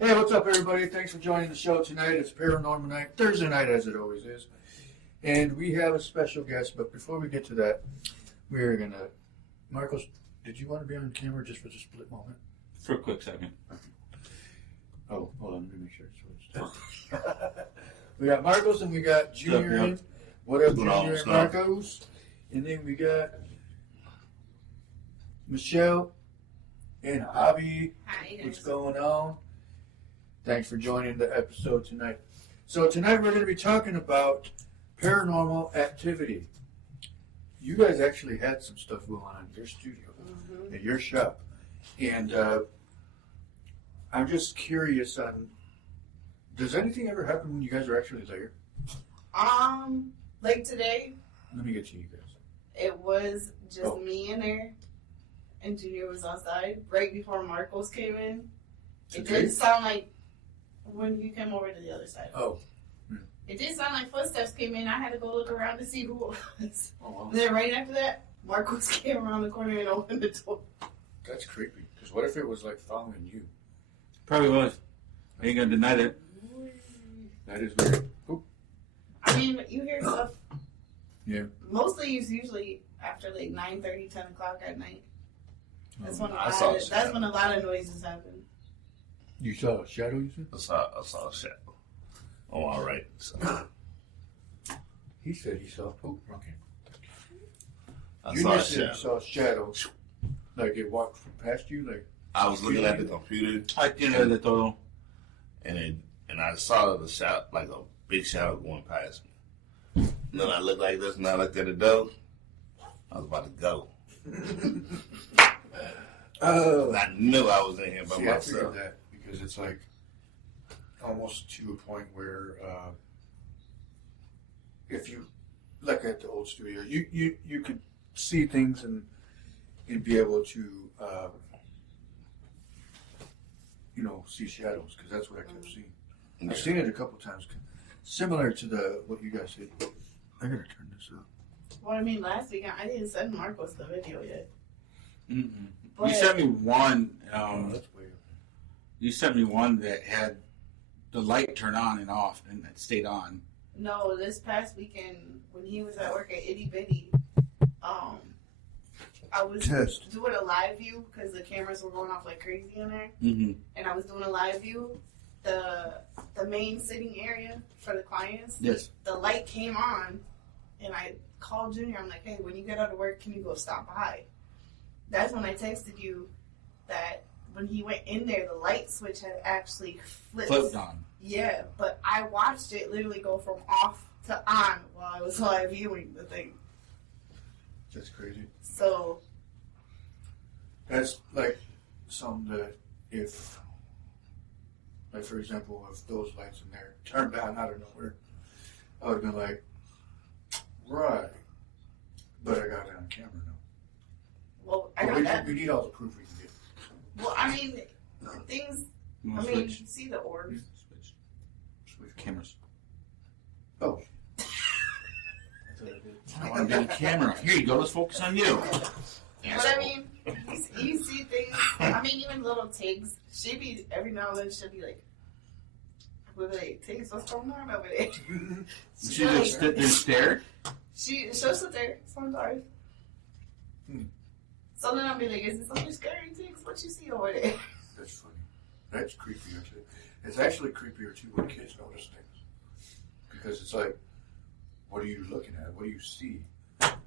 Hey, what's up, everybody? Thanks for joining the show tonight. It's Paranormal Night, Thursday night, as it always is. And we have a special guest, but before we get to that, we're going to... Marcos, did you want to be on camera just for the split moment? For a quick second. Oh, hold on, let me make sure it's switched. We got Marcos and we got Junior in. What up, Junior and Marcos? And then we got Michelle and Javi. Hi, What's going on? Thanks for joining the episode tonight. So tonight we're going to be talking about paranormal activity. You guys actually had some stuff going on in your studio, at your shop. And I'm just curious on, does anything ever happen when you guys are actually there? Like today, Let me get to you guys. it was just me in there, and Junior was outside right before Marcos came in. It Okay. did sound like when you came over to the other side. Oh. It did sound like footsteps came in. I had to go look around to see who it was. Oh, And then right after that, Marcos came around the corner and opened the door. that's creepy. Because what if it was like following you? Probably was. I ain't gonna deny that. That is weird. Oop. I mean, you hear stuff. Yeah. Mostly it's usually after like 9:30, 10 o'clock at night. That's when a lot of noises happen. You saw a shadow, you said? I saw a shadow. Oh, all right. So, He said he saw. Oh, okay. I You saw a just said you shadow. saw a shadow. Like it walked past you? Like, I was looking at the computer, I tiene de todo. and I saw the shadow, like a big shadow going past me. And then I looked like this, and I looked at the door. I was about to go. oh. I knew I was in here by See, I figured myself. that because it's like almost to a point where if you look at the old studio, you could see things and be able to see shadows, because that's what I kept seeing. I've seen it a couple times, similar to what you guys said. I gotta turn this up. Well, I mean, last week I didn't send Marcos the video yet. Mm-mm. But You sent me one. That's weird. You sent me one that had the light turn on and off, and it stayed on. no, this past weekend when he was at work at Itty Bitty, I was Test. doing a live view because the cameras were going off like crazy in there, Mm-hmm. and I was doing a live view. The main sitting area for the clients, Yes. the light came on, and I called Junior. I'm like, hey, when you get out of work, can you go stop by? That's when I texted you that when he went in there, the light switch had actually Flipped on. Yeah, but I watched it literally go from off to on while I was live viewing the thing. That's crazy. So, That's like something that if, like for example, if those lights in there turned on out of nowhere, I would have been like, right. But I got it on camera now. well, I But got that. we need all the proof we can get. Well, I mean, things, You I wanna mean, switch? you see the orbs. Switch. Switch Cameras. Oh. I want to be on camera. Here you go. Let's focus on you. But I mean, you see things, I mean, even little Tiggs, every now and then she'll be like, Tiggs, what's going on over there? She just stood there and stared. She'll sit there sometimes. So then I'll be like, is it something scary, Tiggs? What you see over there? That's funny. That's creepier too. It's actually creepier too when kids notice things. Because it's like, what are you looking at? What do you see?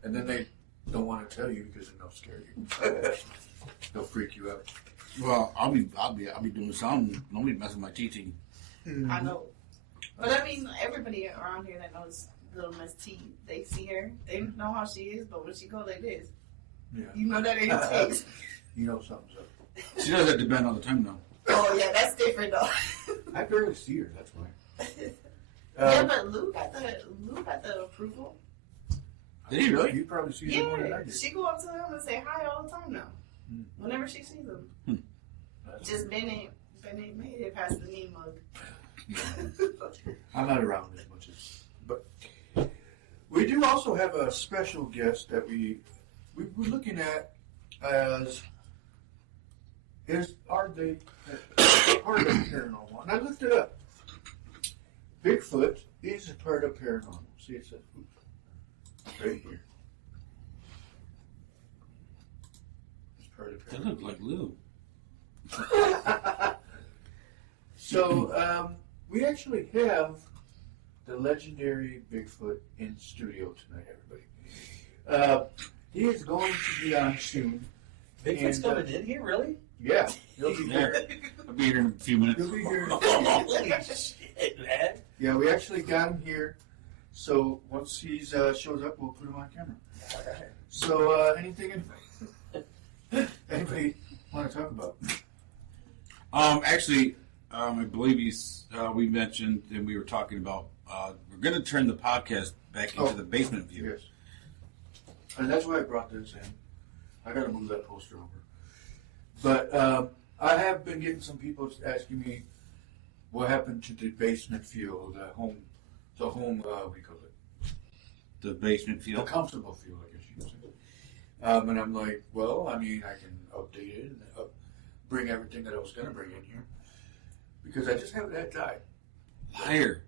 And then they don't want to tell you because they'll scare you. They'll freak you out. Well, I'll be doing something. Nobody messing with my TT. I know. But I mean, everybody around here that knows little Miss T, they see her, they know how she is, but when she goes like this, Yeah. you know that ain't Tiggs. You know something's up. She does that to Ben all the time though. Oh yeah, that's different though. I barely see her, that's why. Yeah, but Lou got the approval. Did he really? You probably see her more than I Yeah, did. she go up to him and say hi all the time now. Whenever she sees him. Just Ben ain't made it past the knee mug. I'm not around as much as, but we do also have a special guest that we're looking at as are they part of the paranormal, and I looked it up. Bigfoot is a part of paranormal. See, it says right here. It's part of That paranormal. looked like Lou. So, we actually have the legendary Bigfoot in studio tonight, everybody. He is going to be on soon. Bigfoot's And, coming in here, really? Yeah, he'll be There. here. I'll be here in a few minutes. He'll be here. Holy shit, man. Yeah, we actually got him here. So once he shows up, we'll put him on camera. So anything anybody want to talk about? Actually, I believe we mentioned and we were talking about we're going to turn the podcast back into the basement view. Yes. And that's why I brought this in. I got to move that poster over. But I have been getting some people asking me what happened to the basement feel, the home, what do you call it? The basement The feel. comfortable feel, I guess you could say. And I'm like, well, I mean, I can update it and bring everything that I was going to bring in here. Because I just haven't had time. Liar.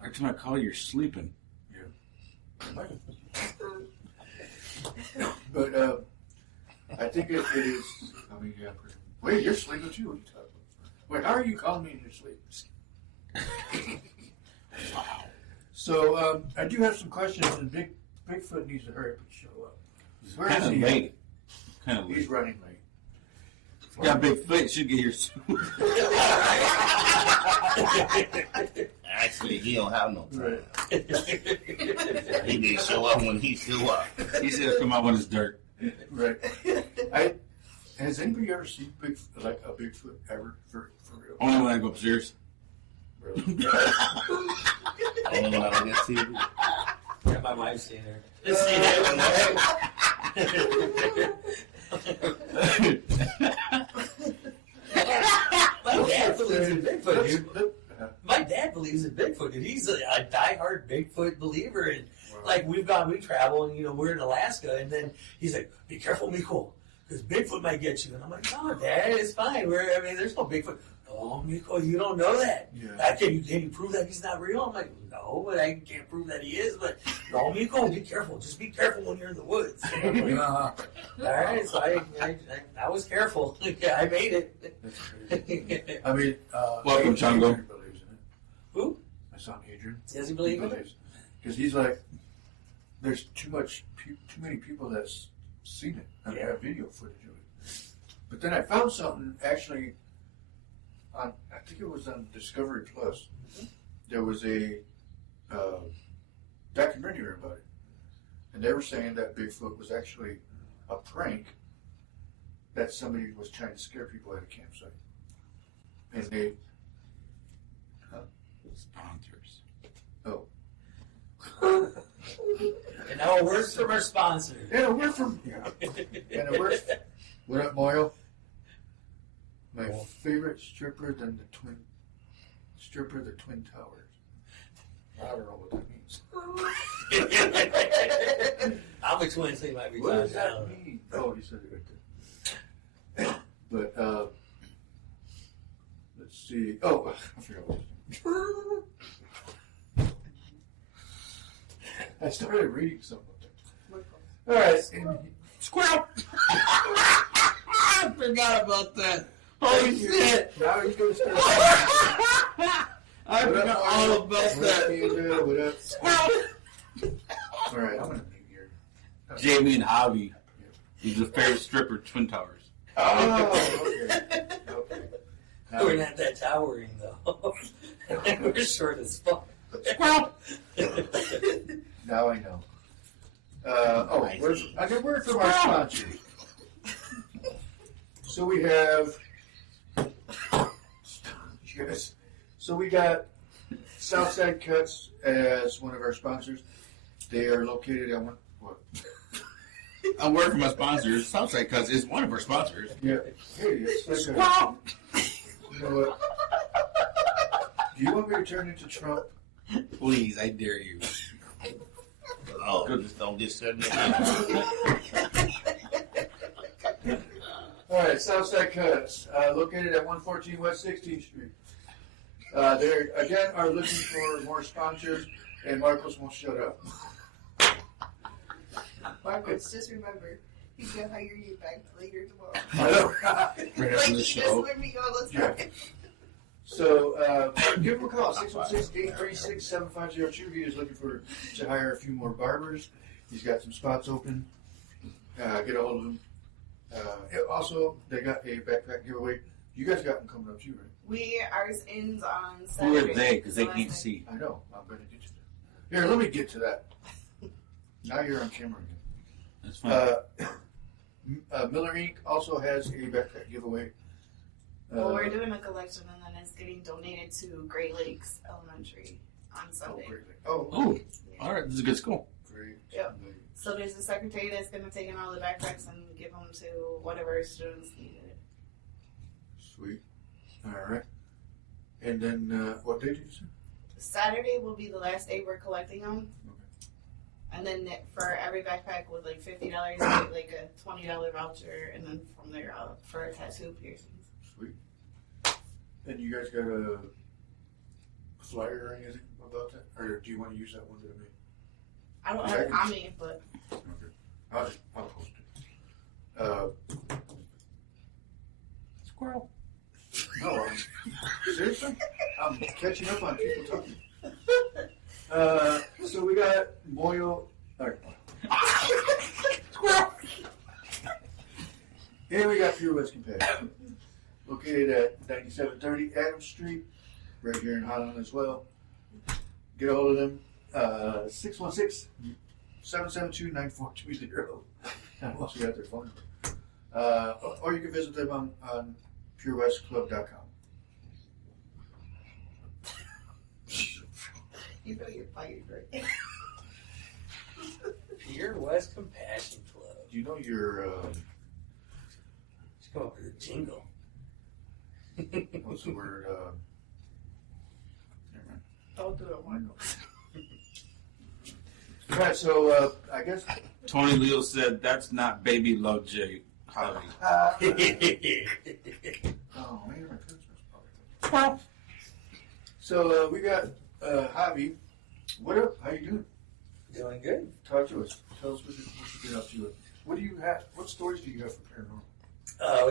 Every time I call you, you're sleeping. But I think it is, I mean, yeah. Wait, you're sleeping too? What are you talking about? Wait, how are you calling me in your sleep? Wow. So I do have some questions, and Bigfoot needs to hurry up and show up. Where is Kind of he? late. Kind of He's late. running late. Got a big foot. Should get here soon. Actually, he don't have no time. Right. He didn't show up when he show up. He said he'll come out when it's dark. Right. Has anybody ever seen a Bigfoot ever for real? Only when I go upstairs. Really? Only when I don't get TV. Yeah, my wife's seen her. My dad believes in Bigfoot, dude. My dad believes in Bigfoot, dude. He's a diehard Bigfoot believer, and like we travel, and we're in Alaska, and then he's like, "Be careful, Miko, because Bigfoot might get you." And I'm like, "No, Dad, it's fine. There's no Bigfoot." "Oh, Miko, you don't know that. Yeah. Can you prove that he's not real?" I'm like, "No, but I can't prove that he is." But no, Miko, be careful. Just be careful when you're in the woods. All right, so I was careful. I made it. I mean, Welcome, Adrian Chongo. believes in it. Who? My son Adrian. Does he believe in it? Because he's like, there's too many people that's seen it and have video footage of it. But then I found something actually on, I think it was on Discovery Plus. There was a documentary about it, and they were saying that Bigfoot was actually a prank that somebody was trying to scare people at a campsite, and they. Sponsors. And now a word from our sponsor. Yeah, we're from. Yeah. And it works. What up, Moyle? My favorite stripper than the Twin Towers. I don't know what that means. I'm a twin, so you might be What does talking that mean? Oh, he said it right there. But let's see. Oh, I forgot what it was. I started reading something. All right. Squirrel! I forgot about that. Holy shit! Now you're going to start. I forgot all about that. What up? Squirrel! All right, I'm going to mute here. Jamie and Javi. He's a favorite stripper, Twin Towers. Oh, okay. Okay. We're not that towering, though. We're short as fuck. Squirrel! Now I know. I got word from our sponsors. So we have. Yes. So we got Southside Cuts as one of our sponsors. They are located on what? A word from my sponsors. Southside Cuts is one of our sponsors. Yeah. Hey, it's like a, you know what? Do you want me to turn into Trump? Please, I dare you. Oh, just don't get set down. All right, Southside Cuts, located at 114 West 16th Street. They again are looking for more sponsors, and Marcos won't shut up. Marcos, just remember, he's gonna hire you back later tomorrow. I know. Right Like after he the just show. with me all the Yeah. time. So give them a call, 616-836-7502. He is looking to hire a few more barbers. He's got some spots open. Get a hold of him. Also, they got a backpack giveaway. You guys got one coming up too, right? Ours ends on Who Saturday. are they? Because they So can't that's see. I know. I'm going to get to that. Here, let me get to that. Now you're on camera again. That's fine. Miller Inc. also has a backpack giveaway. Well, we're doing a collection, and then it's getting donated to Great Lakes Elementary on Sunday. Oh, Oh, all right. This is a good school. great. Yep. So there's a secretary that's going to take in all the backpacks and give them to whatever students need it. Sweet. All right. And then what day did you say? Saturday will be the last day we're collecting them. Okay. And then for every backpack with like $50, you get like a $20 voucher, and then from there for a tattoo piercings. Sweet. And you guys got a flyer or anything about that? Or do you want to use that one that I made? I don't have a copy, but Okay. I'll post it. Squirrel. No, seriously? I'm catching up on people talking. So we got Moyo. All right. Squirrel. And we got Pure West Compassion. Located at 9730 Adams Street, right here in Highland as well. Get a hold of them. 616-772-9420. I've also got their phone number. Or you can visit them on purewestclub.com. you know you're fired, right? Pure West Compassion Club. Do you know your, Let's come up with a jingle. what's the word? Never mind. Don't do it, Michael. All right, so I guess. Tony Leo said that's not Baby Love J. Holly. Oh, man, my Christmas party. So we got Javi. What up? How you doing? Doing good. Talk to us. Tell us what you've been up to. What do you have? What stories do you have for paranormal?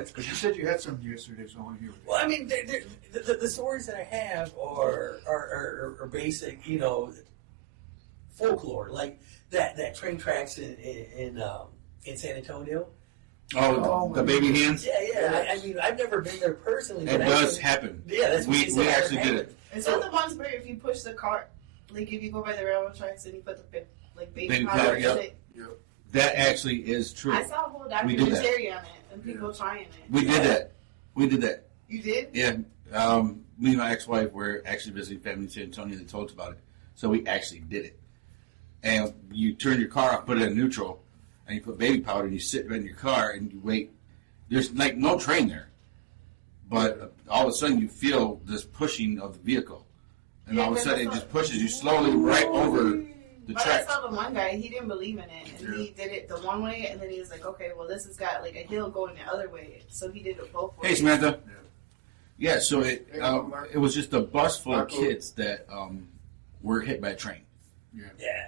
Because you said you had some yesterday, so I want to hear it. Well, I mean, the stories that I have are basic, you know, folklore, like that train tracks in San Antonio. Oh, the baby hands? Yeah. I mean, I've never been there personally. It but does happen. Yeah, that's what We actually did it. Is that the ones where if you push the cart, like if you go by the railroad tracks and you put the baby Baby powder powder, in yep. it? That actually is true. I saw a whole We did that. documentary on it and people trying it. We did that. You did? Yeah. Me and my ex-wife were actually visiting family in San Antonio. They told us about it. So we actually did it. And you turn your car off, put it in neutral, and you put baby powder, and you sit right in your car, and you wait. There's like no train there. But all of a sudden you feel this pushing of the vehicle. And all of a sudden it just pushes you slowly right over the But track. I saw the one guy, he didn't believe in it, and he did it the one way, and then he was like, okay, well, this has got like a hill going the other way, so he did it both ways. Hey, Samantha. Yeah, so it was just a bus full of kids that were hit by a train. Yeah.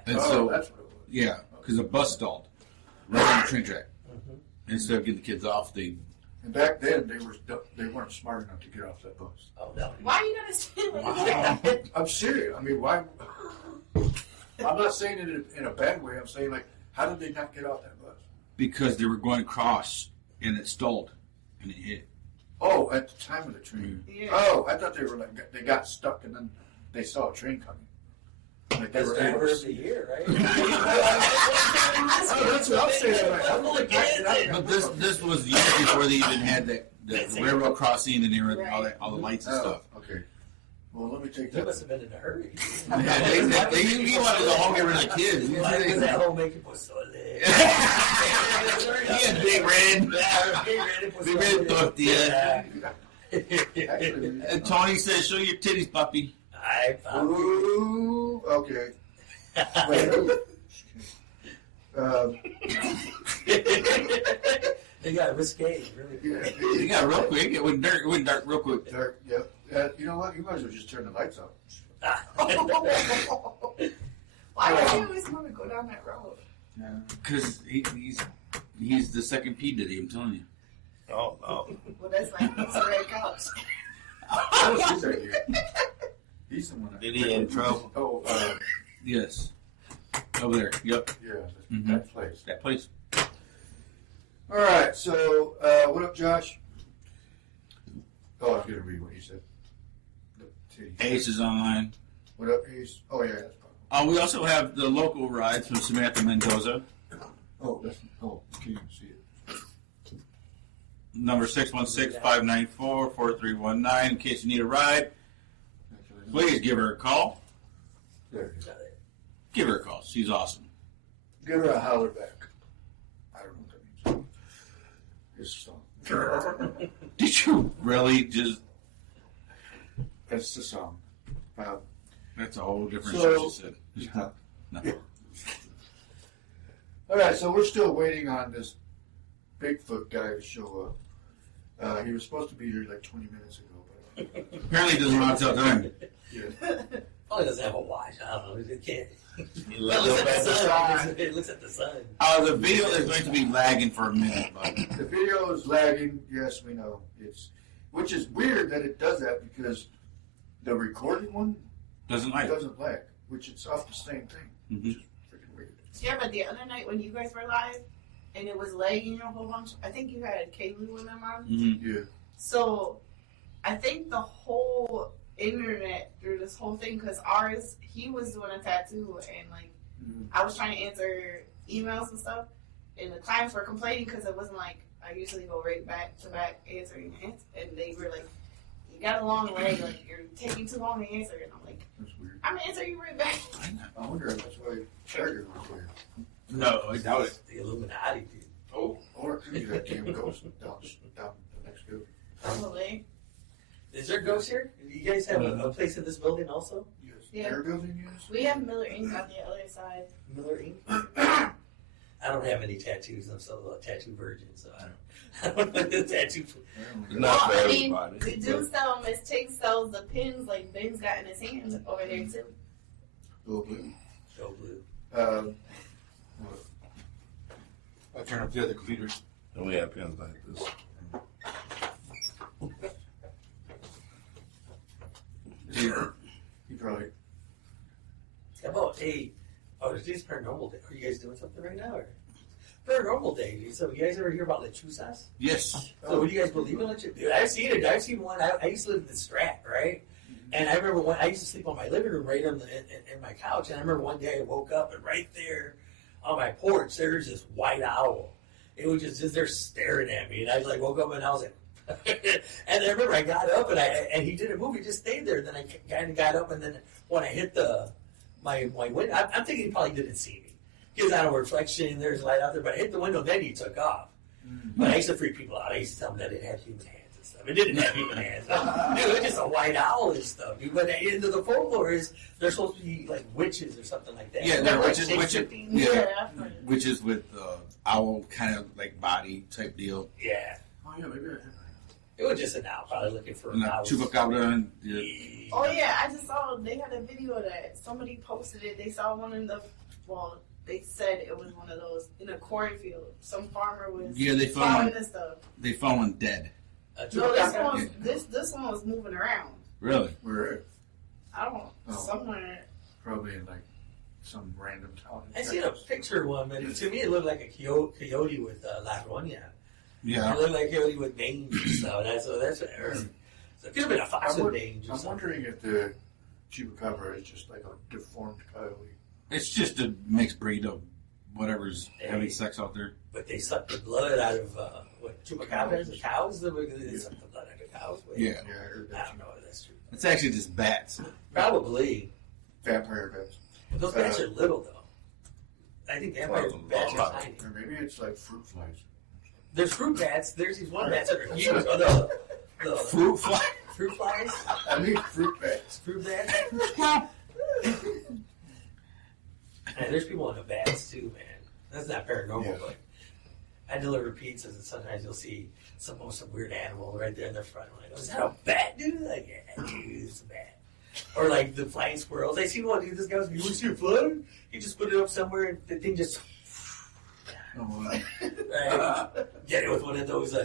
And That's what it was. yeah, because the bus stalled right on the train track. Instead of getting the kids off, And back then they weren't smart enough to get off that bus. Oh no! Why are you gonna say like that? I'm serious. I mean, why? I'm not saying it in a bad way. I'm saying like, how did they not get off that bus? because they were going across and it stalled and it hit. Oh, at the time of the train. Yeah. Oh, I thought they were like they got stuck and then they saw a train coming. Like they That's were driver able of the to. year, right? Oh, that's what I'm saying. Like, But this was years before they even had the railroad crossing and everything, all the lights and stuff. Okay. Well, let me take You that. must have been in a hurry. Yeah, they you wanted to go home get rid of the kids. Why was that whole making pozole? Yeah, Big Red. Big Red tortilla. And Tony says, "Show your titties, puppy." I found Ooh, okay. Wait. They got risque, really. Yeah, It got real quick. It went dark real quick. dark. Yep. You know what? You might as well just turn the lights off. Why do you always want to go down that road? Because he's the second P Diddy, I'm telling you. Oh no. Well, that's like it's a red couch. Oh, she's right here. He's the one. That Did he in trouble? Oh, Yes. Over there. Yep. yeah, Mhm. that place. That place. All right. So, what up, Josh? Oh, I was gonna read what he said. The titty. Ace is online. What up, Ace? Oh yeah, that's probably. We also have the local rides from Samantha Mendoza. Oh, that's. Oh, can you see it? Number 616-594-4319. In case you need a ride, Actually, please give her a call. There it is. Give her a call. She's awesome. Give her a holler back. I don't know what that means. It's a song. Did you really just... That's the song. That's a whole different So- show, she said. Yeah. No. All right, so we're still waiting on this Bigfoot guy to show up. He was supposed to be here like 20 minutes ago, but Apparently he doesn't know how to tell time. yeah. Probably doesn't have a watch. I don't know. It can't. He It left looks up at at the the sun. side. It looks at the sun. The video is going to be lagging for a minute, but The video is lagging. Yes, we know. Which is weird that it does that because the recorded one doesn't like it. doesn't lag, which it's off the same thing, which Mhm. is freaking weird. Yeah, but the other night when you guys were live and it was lagging a whole bunch, I think you had Kaylee and them on. Mm-hmm. Yeah. So I think the whole internet through this whole thing, because ours, he was doing a tattoo and like Mhm. I was trying to answer emails and stuff, and the clients were complaining because it wasn't like I usually go right back to back answering, and they were like, "You got a long leg, like you're taking too long to answer," and I'm like, That's weird. "I'm gonna answer you right back." I wonder if that's why Charger was there. No, I doubt it. The Illuminati, dude. Oh, or it could be that damn ghost down the next building. Probably. Is there ghosts here? Do you guys have a place in this building also? Yes. Yeah. Their building is? We have Miller Inc. on the other side. Miller Inc. I don't have any tattoos. I'm still a tattoo virgin, so I don't know the tattoo. Not for I mean, everybody. the dude sell Miss Tig sells the pins like Ben's got in his hand over there too. Little blue. Go blue. I'll turn up the other computers. And we have pins like this. He probably. How about today's paranormal day. Are you guys doing something right now? Or? Paranormal day. So you guys ever hear about lechuzas? Yes. So would you guys believe in lechuzas? Dude, I've seen it. I've seen one. I used to live in the Strat, right? And I remember I used to sleep on my living room right on in my couch. And I remember one day I woke up and right there on my porch, there's this white owl. It was just there staring at me. And I like woke up and I was like, and I remember I got up and he didn't move. He just stayed there. And then I kind of got up and then when I hit my window, I'm thinking he probably didn't see me. Because out of reflection, there's light out there. But I hit the window, then he took off. But I used to freak people out. I used to tell them that it had human hands and stuff. It didn't have human hands. Dude, it was just a white owl and stuff. Dude. But into the folklore is they're supposed to be like witches or something like that. Yeah, Like they're witches. shape-shifting. Yeah. I've heard it. Which is with owl kind of like body type deal. Yeah. Oh, yeah, maybe I It was just an owl, probably looking for And an owl. Chupacabra. Yeah. Oh yeah, I just saw they had a video of that. Somebody posted it. They saw one in they said it was one of those in a cornfield. Some farmer was Yeah, they found plowing one. this stuff. They found one dead. No, this Chupacabra? one this one was moving around. Really? We're I don't know, Oh. somewhere. probably in like some random town. in I seen a Texas. picture of one, but to me it looked like a coyote with La Roña. Yeah. It looked like a coyote with mange and stuff. That's what I heard. So it could have been a fox I'm with won- mange or I'm something. wondering if the chupacabra is just like a deformed coyote. It's just a mixed breed of whatever's having sex out there. But they suck the blood out of what chupacabras, the cows. They suck the blood out of cows. Wait, Yeah. Yeah, I heard I that. don't know if that's true. It's actually just bats. Probably. Vampire bats. But those bats are little though. I think vampire bats are tiny. Or maybe it's like fruit flies. There's fruit bats. There's these one bats that are huge. Oh, the Fruit fly. fruit flies. I mean fruit bats. Fruit bats. And there's people into bats too, man. That's not paranormal, Yeah. but I deliver pizzas, and sometimes you'll see some weird animal right there in the front. I'm like, is that a bat, dude? Like, yeah, dude, it's a bat. Or like the flying squirrels. I see one dude. This guy was, you want to see a fly? He just put it up somewhere, and the thing just. Oh, wow. Right? Get it with one of those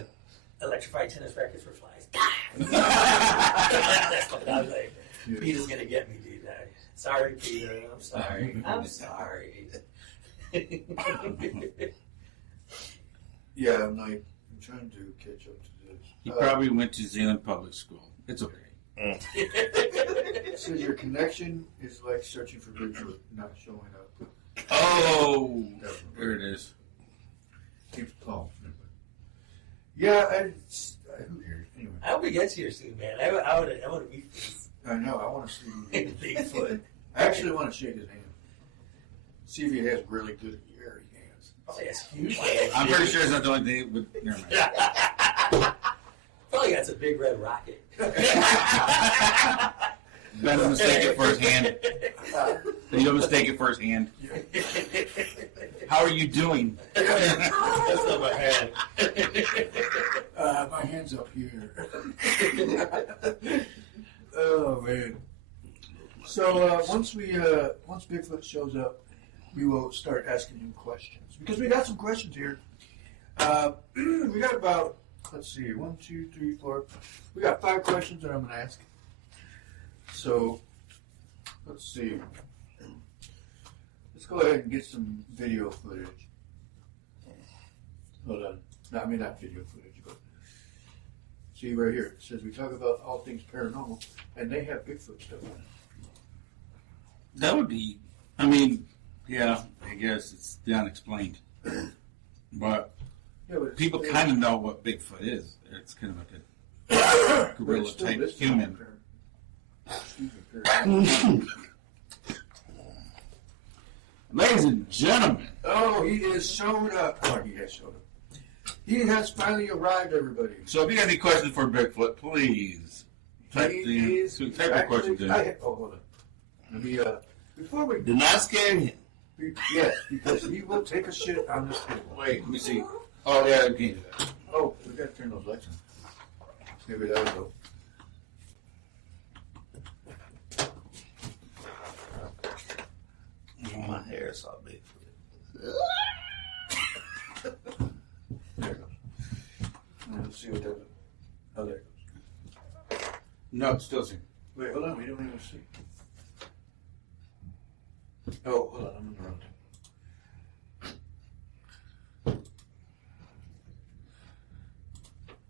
electrified tennis rackets for flies. That's what I was like. Peter's gonna get me, dude. Sorry, Peter. I'm sorry. I'm sorry. Yeah, I'm trying to catch up to this. He probably went to Zealand Public School. It's okay. So your connection is like searching for Bigfoot, not showing up. Oh, there it is. Oh, yeah, who cares? Anyway. I hope he gets here soon, man. I want to meet this I know, I want to see Bigfoot. I actually want to shake his hand. See if he has really good hairy hands. Oh, that's huge. I'm pretty sure it's not the only thing, but never mind. Probably got some big red rocket. Better mistake it for his hand. You don't mistake it for his hand. How are you doing? That's not my hand. My hand's up here. Oh man. So once Bigfoot shows up, we will start asking him questions because we got some questions here. We got about, let's see, 1, 2, 3, 4. We got 5 questions that I'm going to ask. So let's see. Let's go ahead and get some video footage. Hold on. No, I mean not video footage, but see right here. It says we talk about all things paranormal, and they have Bigfoot stuff on it. That would be, I mean, yeah, I guess it's the unexplained. But Yeah, but people still- kind of know what Bigfoot is. It's kind of like a but gorilla it's still type listed human. on Excuse me, paranormal. Ladies and gentlemen, Oh, he is showed up. Oh, he has showed up. He has finally arrived, everybody. so if you got any questions for Bigfoot, please type He is type your questions in. Oh, hold on. Let me, before we Do not scare him. yes, because he will take a shit on this table. Wait, let me see. Oh, yeah, we can do that. Oh, we gotta turn those lights on. Maybe that'll go. My hair is all big. There it goes. Let's see what that. Oh, there it goes. No, it's still same. Wait, hold on. We don't even see. Oh, hold on. I'm in the wrong thing.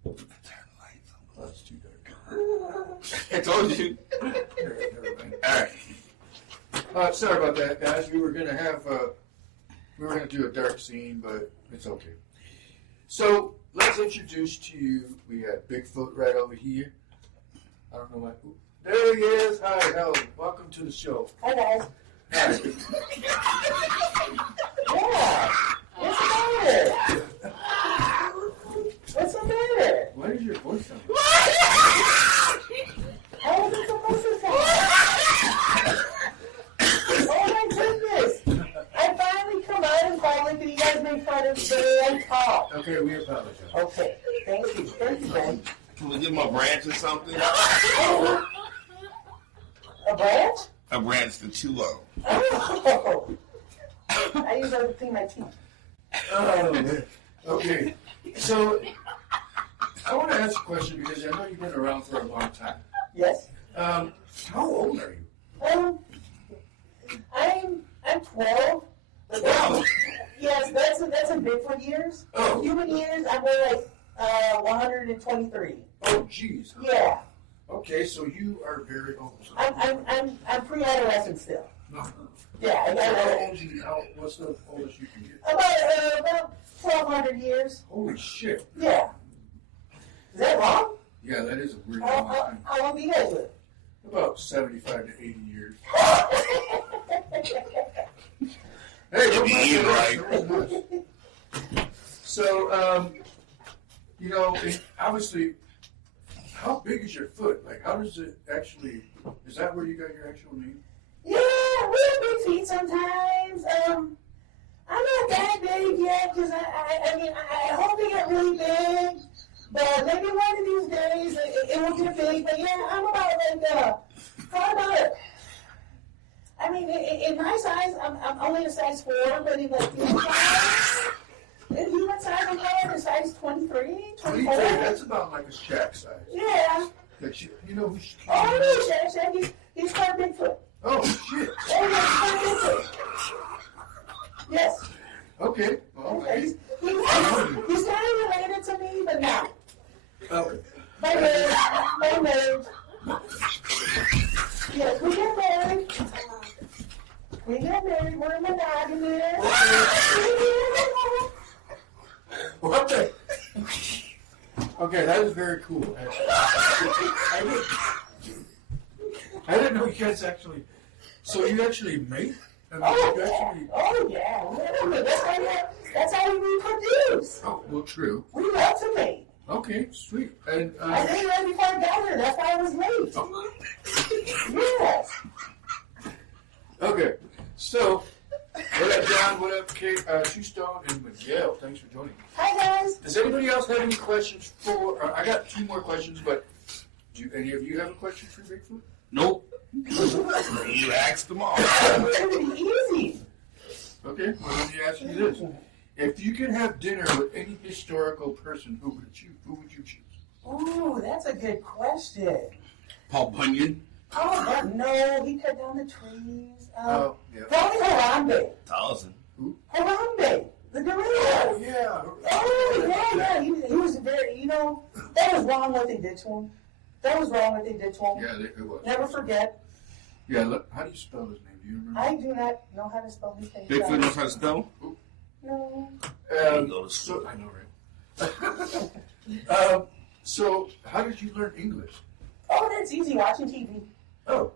Turn the lights on. Oh, that's too dark. I told you. Never mind. All right. Sorry about that, guys. We were gonna do a dark scene, but it's okay. So let's introduce to you. We have Bigfoot right over here. I don't know why. Ooh, there he is. Hi, Helen. Welcome to the show. Hi guys. Hi. Yeah. What's the matter? What's the matter? Why is your voice sound? How is it supposed to sound? Oh my goodness! I finally come out in public and you guys make fun of the way I talk. Okay, we apologize. Okay, thank you, Ben. Can we give him a branch or something? A branch? A branch to chew on. Oh! I use that to clean my teeth. Oh, man. Okay. So I want to ask a question because I know you've been around for a long time. Yes. How old are you? I'm 12. But Wow. yes, that's in Bigfoot years. Oh. Human years, I'm more like 123. Oh, geez. Yeah, Okay, so you are very old. I'm pre-adolescent still. Yeah, I What's the oldest you can get? about 1,200 years. Holy shit. Yeah. Is that wrong? Yeah, that is a weird How, long how, time. how long do you guys live? About 75 to 80 years. Hey, If don't you mind eat that. right. So, obviously, how big is your foot? Like, how does it actually, is that where you got your actual name? Yeah, we have big feet sometimes. I'm not that big yet, because I mean, I hope they get really big. But maybe one of these days it will get big. But yeah, I'm about how about it? I mean, in my size, I'm only a size 4, but in like human size, I'm probably a size 23, 24. That's about like a Shaq size. Yeah. Like, you know who's Oh, I know Shaq. He's part Bigfoot. Oh, shit. Oh, yeah, he's part Bigfoot. Yes. Okay. Well, Okay. He's kind of related to me, but not. okay. By marriage. Yes, we get married. We're monogamous. What the? Okay, that is very cool. I didn't know you guys actually. So you actually mate? I mean, you actually. Oh yeah. That's how we reproduce. Oh, well, true. We love to mate. Okay, sweet. And I did it right before I got here. That's why I was late. oh, Yes. okay, so what up, John? What up, Kate? Shoestone and Miguel? Thanks for joining. Hi guys. Does anybody else have any questions for? I got 2 more questions, but do any of you have a question for Bigfoot? Nope. You asked them all. It's gonna be easy. Okay, well, let me ask you this. If you could have dinner with any historical person, who would you choose? Ooh, that's a good question. Paul Bunyan. Oh no, he cut down the trees. Oh, yeah. Probably Harambe. 1,000. Harambe, the gorilla. Yeah. Oh yeah. He was very, that was wrong what they did to him. Yeah, it was. Never forget. Yeah, look, how do you spell his name? Do you remember? I do not know how to spell his name. Bigfoot knows how to spell. No. You go to So school. I know, right? So how did you learn English? Oh, that's easy. Watching TV. Oh,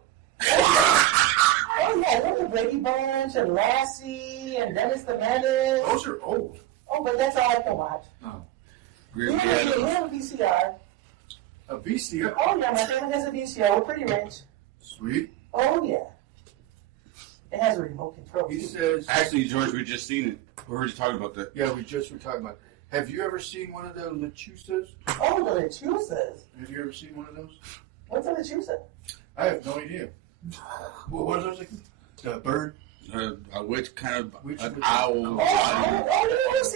Oh yeah, look at Brady Bunch and Lassie and Dennis the Menace. those are old. Oh, but that's all I can watch. Oh, We have a VCR. a VCR. Oh yeah, my family has a VCR. We're pretty rich. Sweet. Oh yeah. It has a remote control. He too. says. Actually, George, we just seen it. We were just talking about that. Yeah, we just were talking about. Have you ever seen one of the lechusas? Oh, the lechusas. Have you ever seen one of those? What's a lechusa? I have no idea. What are those again? The bird? Which kind of Which an was- owl? Oh, I've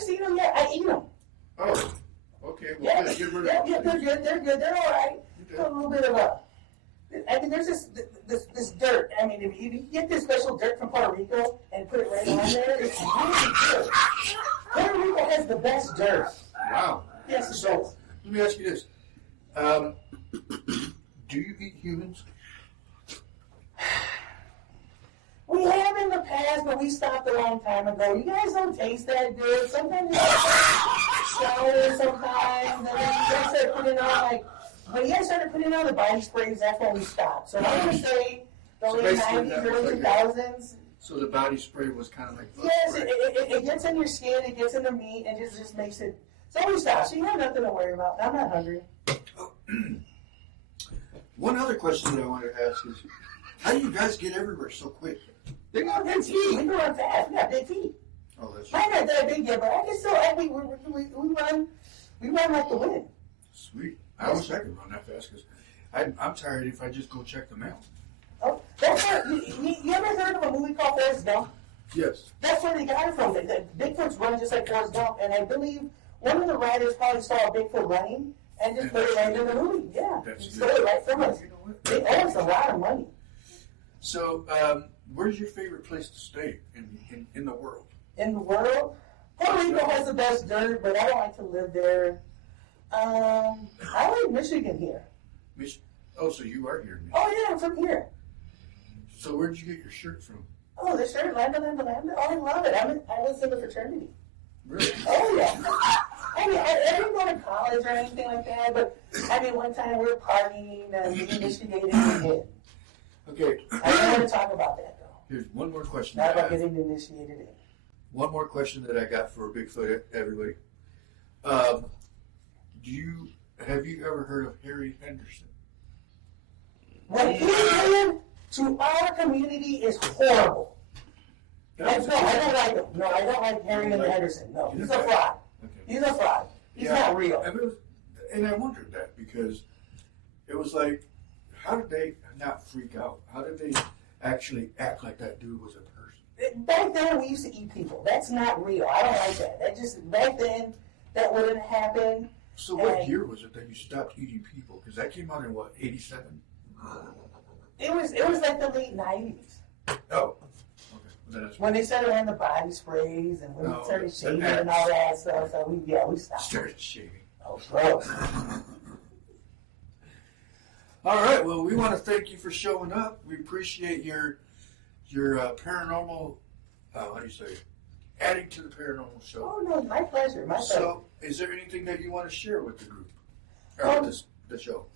seen them. Yeah, I eat them. Oh, okay. Well, Yeah, get rid yeah, of they're good. They're all right. Okay. A little bit of I mean, there's this dirt. I mean, if you get this special dirt from Puerto Rico and put it right on there, it's really good. Puerto Rico has the best dirt. Wow. Yes, it So, does. let me ask you this. Do you eat humans? We have in the past, but we stopped a long time ago. You guys don't taste that good. Sometimes you sour sometimes, and then you guys start putting on when you guys started putting on the body sprays, that's when we stopped. So I'm gonna say the So late basically 90s, that was early like 2000s. So the body spray was kind of like. Yes, it gets in your skin, it gets in the meat, and just makes it. So we stopped. So you have nothing to worry about. I'm not hungry. One other question that I wanted to ask is, how do you guys get everywhere so quick? They got big feet. We can run fast. We got big feet. Oh, that's Mine not that big yet, but I can still. We run like the wind. sweet. I wish I could run that fast because I'm tired if I just go check the mail. Oh, that's where, you ever heard of a movie called Forrest Gump? Yes. That's where they got it from. The Bigfoot's run just like Forrest Gump, and I believe one of the writers probably saw a Bigfoot running and just put it right in the movie. Yeah, That's he stole it right from us. You know what? They owe us a lot of money. So, where's your favorite place to stay in the world? In the world, Puerto Rico has the best dirt, but I don't like to live there. I like Michigan here. Oh, so you are here. Oh yeah, I'm from here. So where did you get your shirt from? Oh, the shirt, Lambda. Oh, I love it. I was in the fraternity. Really? Oh yeah. I mean, I didn't go to college or anything like that, but I mean, one time we were partying and we initiated a hit. Okay. I don't want to talk about that though. Here's one more question. Not that I about have. getting initiated in. One more question that I got for Bigfoot, everybody. Have you ever heard of Harry Henderson? What he did to our community is horrible. No, I don't like him. No, I don't like Harry and Henderson. No, he's a fraud. Okay. He's a fraud. He's not real. And I wondered that because it was like, how did they not freak out? How did they actually act like that dude was a person? Back then, we used to eat people. That's not real. I don't like that. That just, back then, that wouldn't happen. So what year was it that you stopped eating people? Because that came out in what, 87? It was like the late 90s. Oh. Okay. When they started on the body sprays and when we started shaving and all that stuff, so we stopped. Started shaving. Oh, gross. All right. Well, we want to thank you for showing up. We appreciate your paranormal. How do you say? Adding to the paranormal show. Oh no, my pleasure. My pleasure. So, is there anything that you want to share with the group or with the show?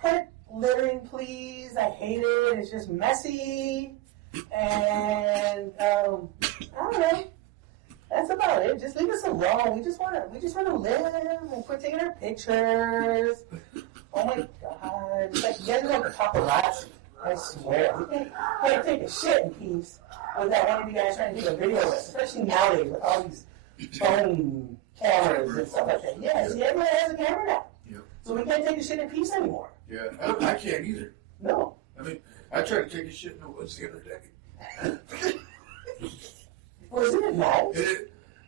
Quit littering, please. I hate it. It's just messy, and I don't know. That's about it. Just leave us alone. We just want to live and quit taking our pictures. Oh my God! It's like you guys are like paparazzi. I swear. We can't take a shit in peace without one of you guys trying to take a video of us, especially nowadays with all these phone cameras and stuff like that. Yeah, see, everyone has a camera now. Yeah. So we can't take a shit in peace anymore. Yeah, I can't either. No. I mean, I tried to take a shit in the woods the other day. Wasn't it nice?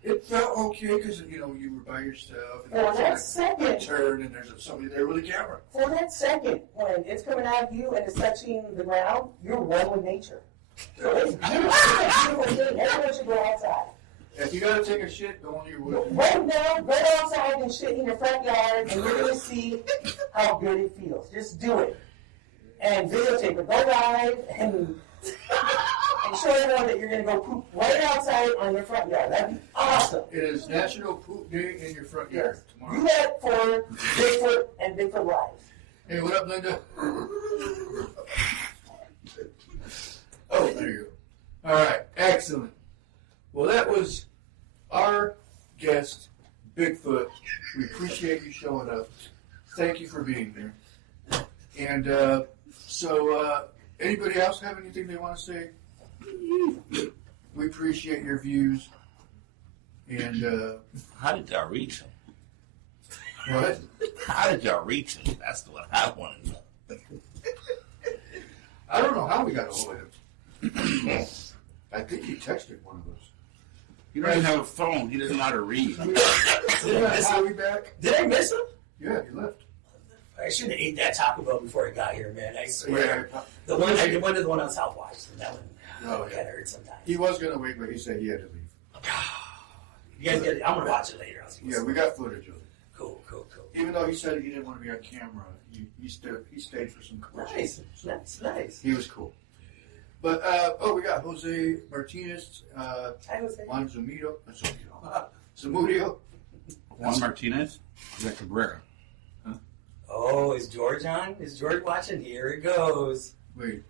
It felt okay because you were by yourself and For that there's second. a turn and there's somebody there with a camera. For that second, when it's coming out of you and it's touching the ground, you're one with nature. So it's beautiful. It's a beautiful thing. Everyone should go outside. If you gotta take a shit, go on your wood. Right now, go outside and shit in your front yard, and you're going to see how good it feels. Just do it. And videotape it. Go live and show everyone that you're going to go poop right outside on your front yard. That'd be awesome. It is National Poop Day in your front yard tomorrow. Do that for Bigfoot and Bigfoot Live. Hey, what up, Linda? Oh, there you go. All right, excellent. Well, that was our guest, Bigfoot. We appreciate you showing up. Thank you for being here. And so, anybody else have anything they want to say? We appreciate your views. And How did y'all reach him? what? How did y'all reach him? That's what I want to know. I don't know how we got a hold of him. I think he texted one of us. He doesn't have a phone. He doesn't know how to read. Yeah, Howie back? Did I miss him? Yeah, he left. I should have ate that Taco Bell before I got here, man. I swear. Yeah. The one I went to the one on South Washington. That one Oh, kind yeah. of hurt sometimes. He was going to wait, but he said he had to leave. You guys get it? I'm gonna watch it later. I'll see Yeah, we got footage of it. Cool. Even though he said he didn't want to be on camera, he stayed for some commercials. Nice, nice. He was cool. But, we got Jose Martinez, Hi, Jose. Juan Zamudio. Juan Martinez? Is that Cabrera? Oh, is George on? Is George watching? Here it goes. Wait,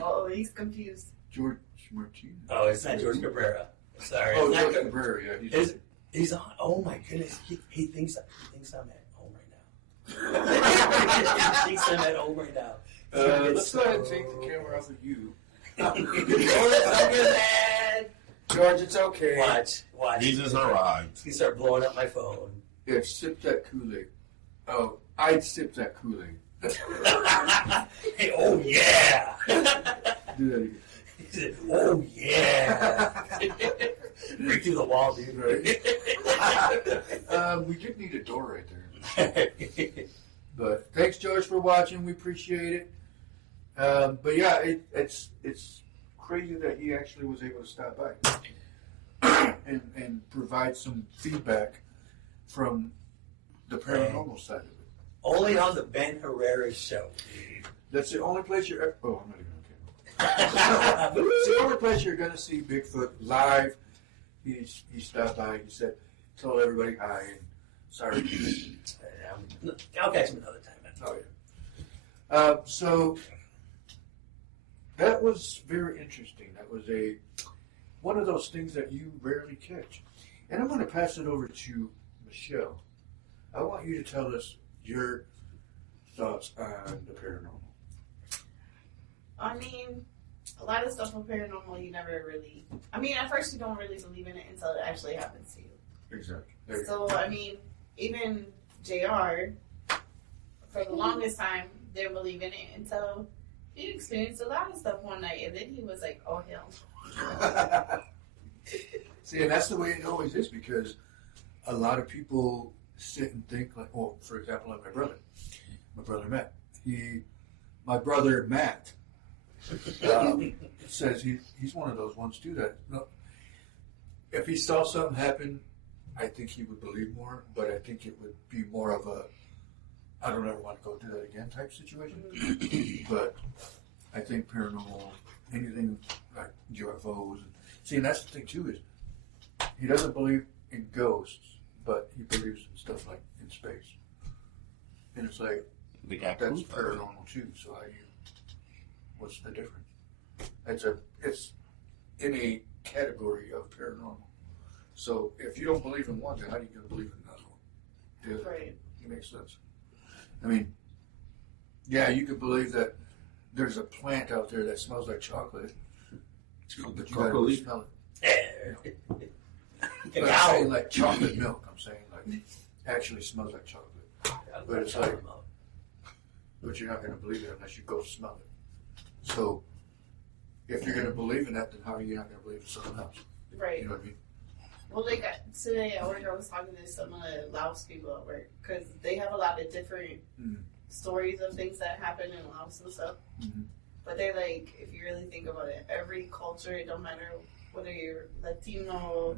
Oh, he's confused. George Martinez? Oh, it's not George Cabrera. Sorry. Oh, it's not George Ca- Cabrera, yeah. He's on. Oh my goodness. He thinks I'm at home right now. He thinks I'm at home right now. Let's go ahead and take the camera off of you. George, don't get mad. George, it's okay. Watch. Jesus arrived. He's gonna start blowing up my phone. Yeah, sip that Kool-Aid. Oh, I'd sip that Kool-Aid. Hey, oh yeah. Do that again. He said, oh yeah. Break through the wall, dude. We did need a door right there. But thanks, George, for watching. We appreciate it. But yeah, it's crazy that he actually was able to stop by and provide some feedback from the paranormal side of it. Only on the Ben Herrera Show. That's the only place you're. Oh, I'm not even okay. It's the only place you're gonna see Bigfoot live. He stopped by. He said, "Told everybody hi and sorry." I'll catch him another time, man. Oh yeah. So that was very interesting. That was one of those things that you rarely catch. And I'm going to pass it over to Michelle. I want you to tell us your thoughts on the paranormal. I mean, a lot of stuff with paranormal, you never really. I mean, at first you don't really believe in it until it actually happens to you. Exactly. There you So I mean, even JR, for the longest time, didn't believe in it until he experienced a lot of stuff one night, and then he was like, "Oh hell." See, and that's the way it always is, because a lot of people sit and think like, well, for example, like my brother Matt. My brother Matt says he's one of those ones too that if he saw something happen, I think he would believe more, but I think it would be more of a I don't ever want to go do that again type situation. But I think paranormal, anything like UFOs, and that's the thing too, is he doesn't believe in ghosts, but he believes in stuff like in space. And it's like, They got that's proof of it. paranormal too, so what's the difference? It's in a category of paranormal. So if you don't believe in one, then how are you going to believe in another one? Right. It makes sense. I mean, yeah, you could believe that there's a plant out there that smells like chocolate, but you gotta really smell it. But I'm saying like chocolate milk. I'm saying like actually smells like chocolate. But it's like, but you're not going to believe it unless you go smell it. So if you're going to believe in that, then how are you not going to believe in something else? Right. You know what I mean? Well, like today at work, I was talking to some of the Laos people at work because they have a lot of different stories of things that happen in Laos and stuff. Mm-hmm. But they're like, if you really think about it, every culture, it don't matter whether you're Latino,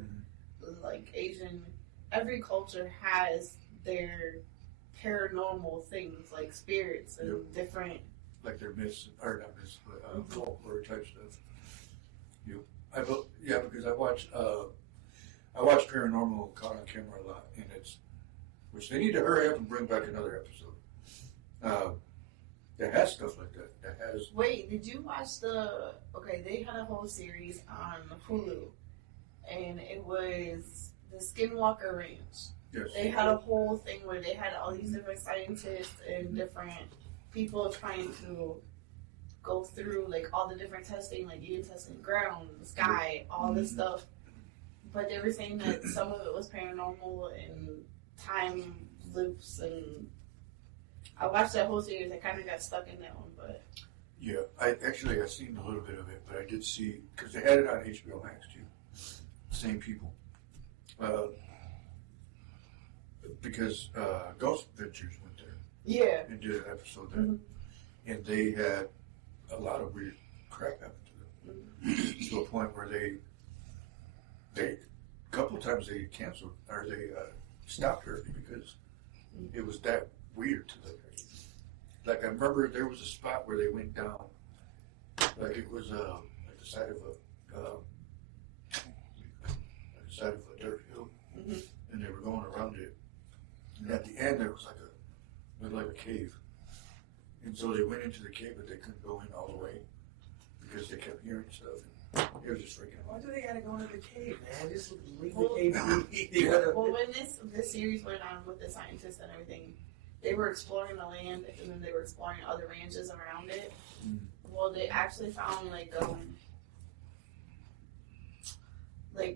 like Asian, every culture has their paranormal things, like spirits and different. Like their myths, or not myths, but folklore type stuff. Yeah, because I watch Paranormal caught on camera a lot, and which they need to hurry up and bring back another episode. That has stuff like that. That has. Wait, did you watch they had a whole series on Hulu, and it was the Skinwalker Ranch. Yes. They had a whole thing where they had all these different scientists and different people trying to go through like all the different testing, like even testing the ground, the sky, all this stuff. But they were saying that some of it was paranormal and time loops, and I watched that whole series. I kind of got stuck in that one, but Yeah, I've seen a little bit of it, but I did see, because they had it on HBO Max too. Same people. Because Ghost Adventures went there yeah, and did an episode there, and they had a lot of weird crap happen to them, to a point where they a couple of times they canceled, or they stopped her because it was that weird to them. Like I remember there was a spot where they went down, like it was at the side of a dirt hill, and they were going around it. And at the end there was like a cave, and so they went into the cave, but they couldn't go in all the way because they kept hearing stuff. And it was just freaking Why out. do they gotta go into the cave, man? Just leave Well, the cave. They gotta- Well, when this series went on with the scientists and everything, they were exploring the land, and then they were exploring other ranches around it. Well, they actually found like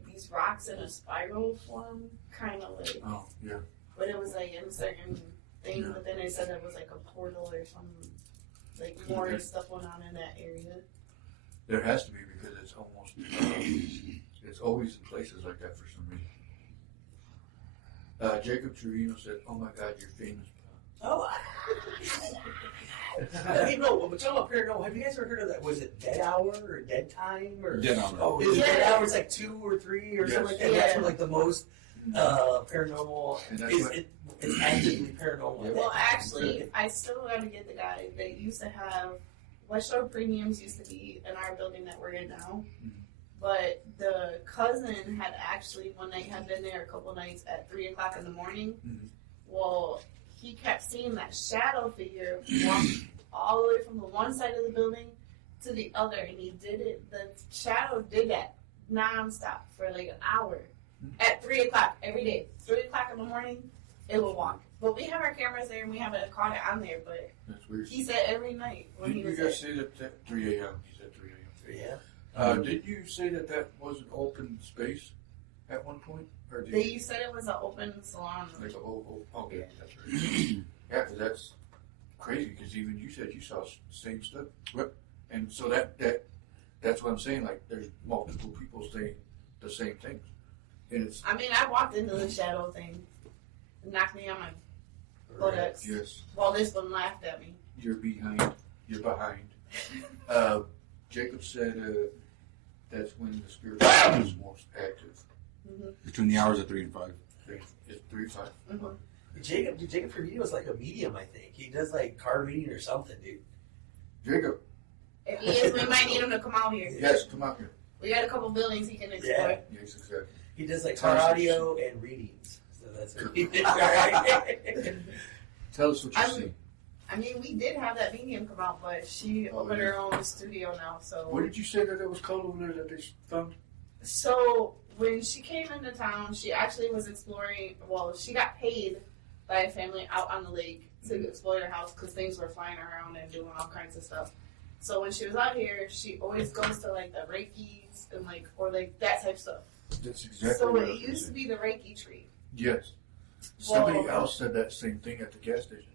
these rocks in a spiral form, kind of like. Oh yeah. But it was like in a certain thing. Yeah. But then they said it was like a portal or some like more stuff went on in that area. There has to be, because it's almost it's always in places like that for some reason. Jacob Trujillo said, "Oh my God, you're famous." Oh, hey, no, but talking about paranormal, have you guys ever heard of that? Was it Dead Hour or Dead Time? Or Dead Hour. Oh, is it Dead Hour? It's like 2 or 3 or something like that. Yeah. That's where, like the most paranormal. And that's It's actively paranormal. Well, actually, I still got to get the guy. They used to have West Shore Premiums used to be in our building that we're in now. But the cousin had actually one night had been there a couple nights at 3 o'clock in the morning. Well, he kept seeing that shadow figure walk all the way from the one side of the building to the other, and he did it. The shadow did that nonstop for like an hour at 3 o'clock every day. 3 o'clock in the morning, it would walk. But we have our cameras there, and we have it caught it on there. But That's weird. he said every night when Did he you was guys there. say that at 3 a.m.? He said 3 a.m. Yeah. Did you say that was an open space at one point? Or did You said it was an open salon. like a whole okay, that's right. Yeah, because that's crazy. Because even you said you saw the same stuff. Yep. And so that's what I'm saying. Like, there's multiple people saying the same things, and it's I mean, I walked into the shadow thing, it knocked me on my buttocks. yes, While this one laughed at me. you're behind. Jacob said that's when the spirit is most active. Mm-hmm. Between the hours of 3 and 5. It's 3 5. Mm-hmm. Jacob for me was like a medium, I think. He does like card reading or something, dude. Jacob, If he is, we might need him to come out here. yes, come out here. We got a couple buildings he can explore. Yeah. Yes, exactly. He does like car audio and readings. So that's what he did. Tell us what you I'm- see. I mean, we did have that medium come out, but she opened her own studio now. So What did you say that it was called over there that they found? So when she came into town, she actually was exploring. Well, she got paid by a family out on the lake to explore their house because things were flying around and doing all kinds of stuff. So when she was out here, she always goes to like the Reiki's and like or like that type of stuff. That's exactly So what it I was used to saying. be the Reiki tree. Yes. Somebody Well- else said that same thing at the gas station.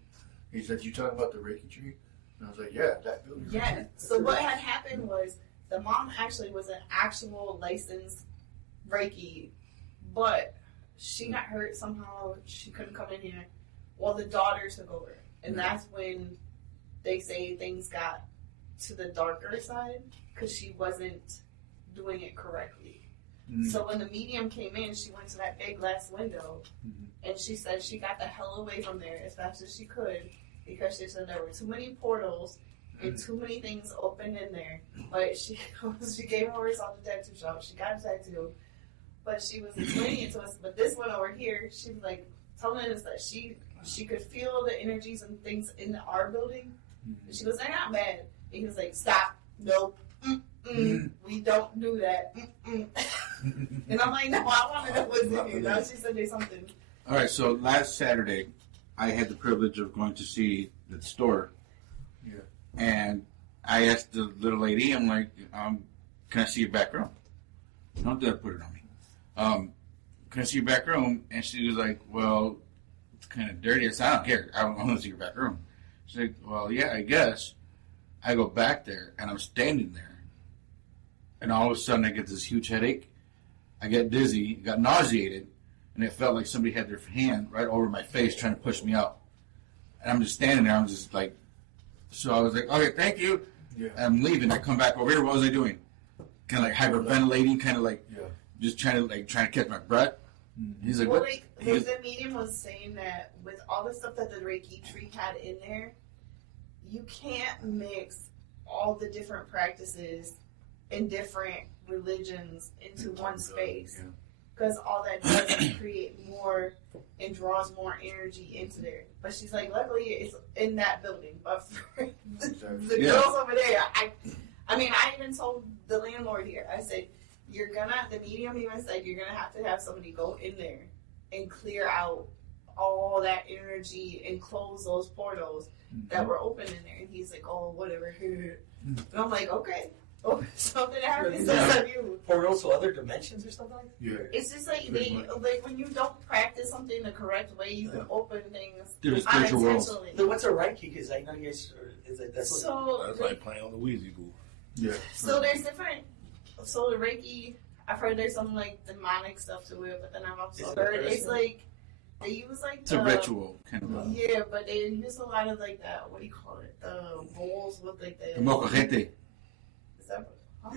He said, "You talking about the Reiki tree?" And I was like, "Yeah, that building." right Yeah. there. So what had happened was the mom actually was an actual licensed Reiki, but she got hurt somehow. She couldn't come in here. Well, the daughter took over, and that's when they say things got to the darker side because she wasn't doing it correctly. Mm. So when the medium came in, she went to that big glass window, Mhm. and she said she got the hell away from there as fast as she could because she said there were too many portals and too many things open in there. But she gave her herself a tattoo shop. She got a tattoo, but she was explaining it to us. But this one over here, she was like telling us that she could feel the energies and things in our building. And she goes, "They're not bad." And he was like, "Stop, nope, we don't do that." And I'm like, "No, I want to know what's in here." Now she said there's something. All right, so last Saturday, I had the privilege of going to see the store. Yeah. And I asked the little lady, I'm like, can I see your back room? Don't dare put it on me. Can I see your back room? And she was like, well, it's kind of dirty. I said, I don't care. I want to see your back room. She's like, well, yeah, I guess. I go back there, and I'm standing there. And all of a sudden, I get this huge headache. I get dizzy, got nauseated, and it felt like somebody had their hand right over my face trying to push me out. And I'm just standing there. I'm just like, so I was like, okay, thank you. Yeah. I'm leaving. I come back over here. What was I doing? Kind of like hyperventilating, kind of like Yeah. just trying to catch my breath. He's like, Well, what? like He goes, the medium was saying that with all the stuff that the Reiki tree had in there, you can't mix all the different practices in different religions into one space. Yeah. Because all that does is create more and draws more energy into there. But she's like, luckily it's in that building. But for the Yeah. girls over there, I mean, I even told the landlord here, I said, the medium even said, you're going to have somebody go in there and clear out all that energy and close those portals that were open in there. And he's like, oh, whatever. And I'm like, okay. Oh, something happens to you. Portals to other dimensions or something like that? Yeah. It's just like Pretty like when you don't practice something the correct way, you can open things There's spiritual worlds. unintentionally. Then what's a Reiki? Because I know you guys is it that's what So That's like playing on the Ouija board. Yeah. so there's different. So the Reiki, I've heard there's some like demonic stuff to it, but then I've also Is it heard it's personal? like they use like It's a ritual, kind of. Yeah, but they use a lot of like that. What do you call it? The bowls with like the. The mocajete. Is that?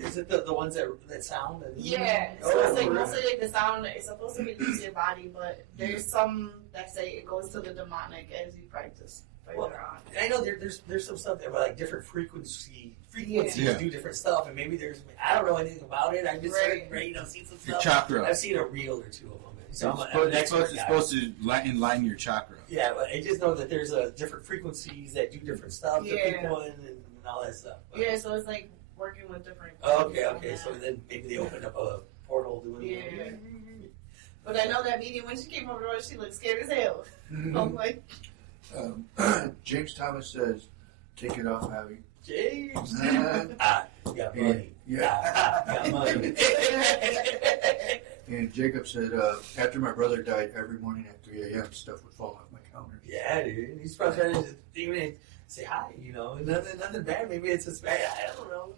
is it the ones that sound? And, Yeah, so Oh, it's like really? mostly like the sound. It's supposed to release your body, but there's some that say it goes to the demonic as you practice further Well, on. I know there's some stuff that were like different frequencies Yeah. do different stuff, and maybe I don't know anything about it. I just Right. heard, seen some Your stuff. chakra. I've seen a reel or two of them. So I'm It's an expert supposed, guy. it's supposed to enlighten your chakra. Yeah, but I just know that there's different frequencies that do different stuff to Yeah. people and all that stuff. But- Yeah, so it's like working with different. Okay. So then maybe they opened up a portal doing. Yeah. But I know that medium when she came over, she looked scared as hell. I'm like, James Thomas says, "Take it off, Javi. James. You got And, money. yeah. You got money. And Jacob said, after my brother died, every morning at 3 a.m., stuff would fall off my counter. Yeah, dude. He's probably trying to even say hi, you know. Nothing bad. Maybe it's just bad. I don't know.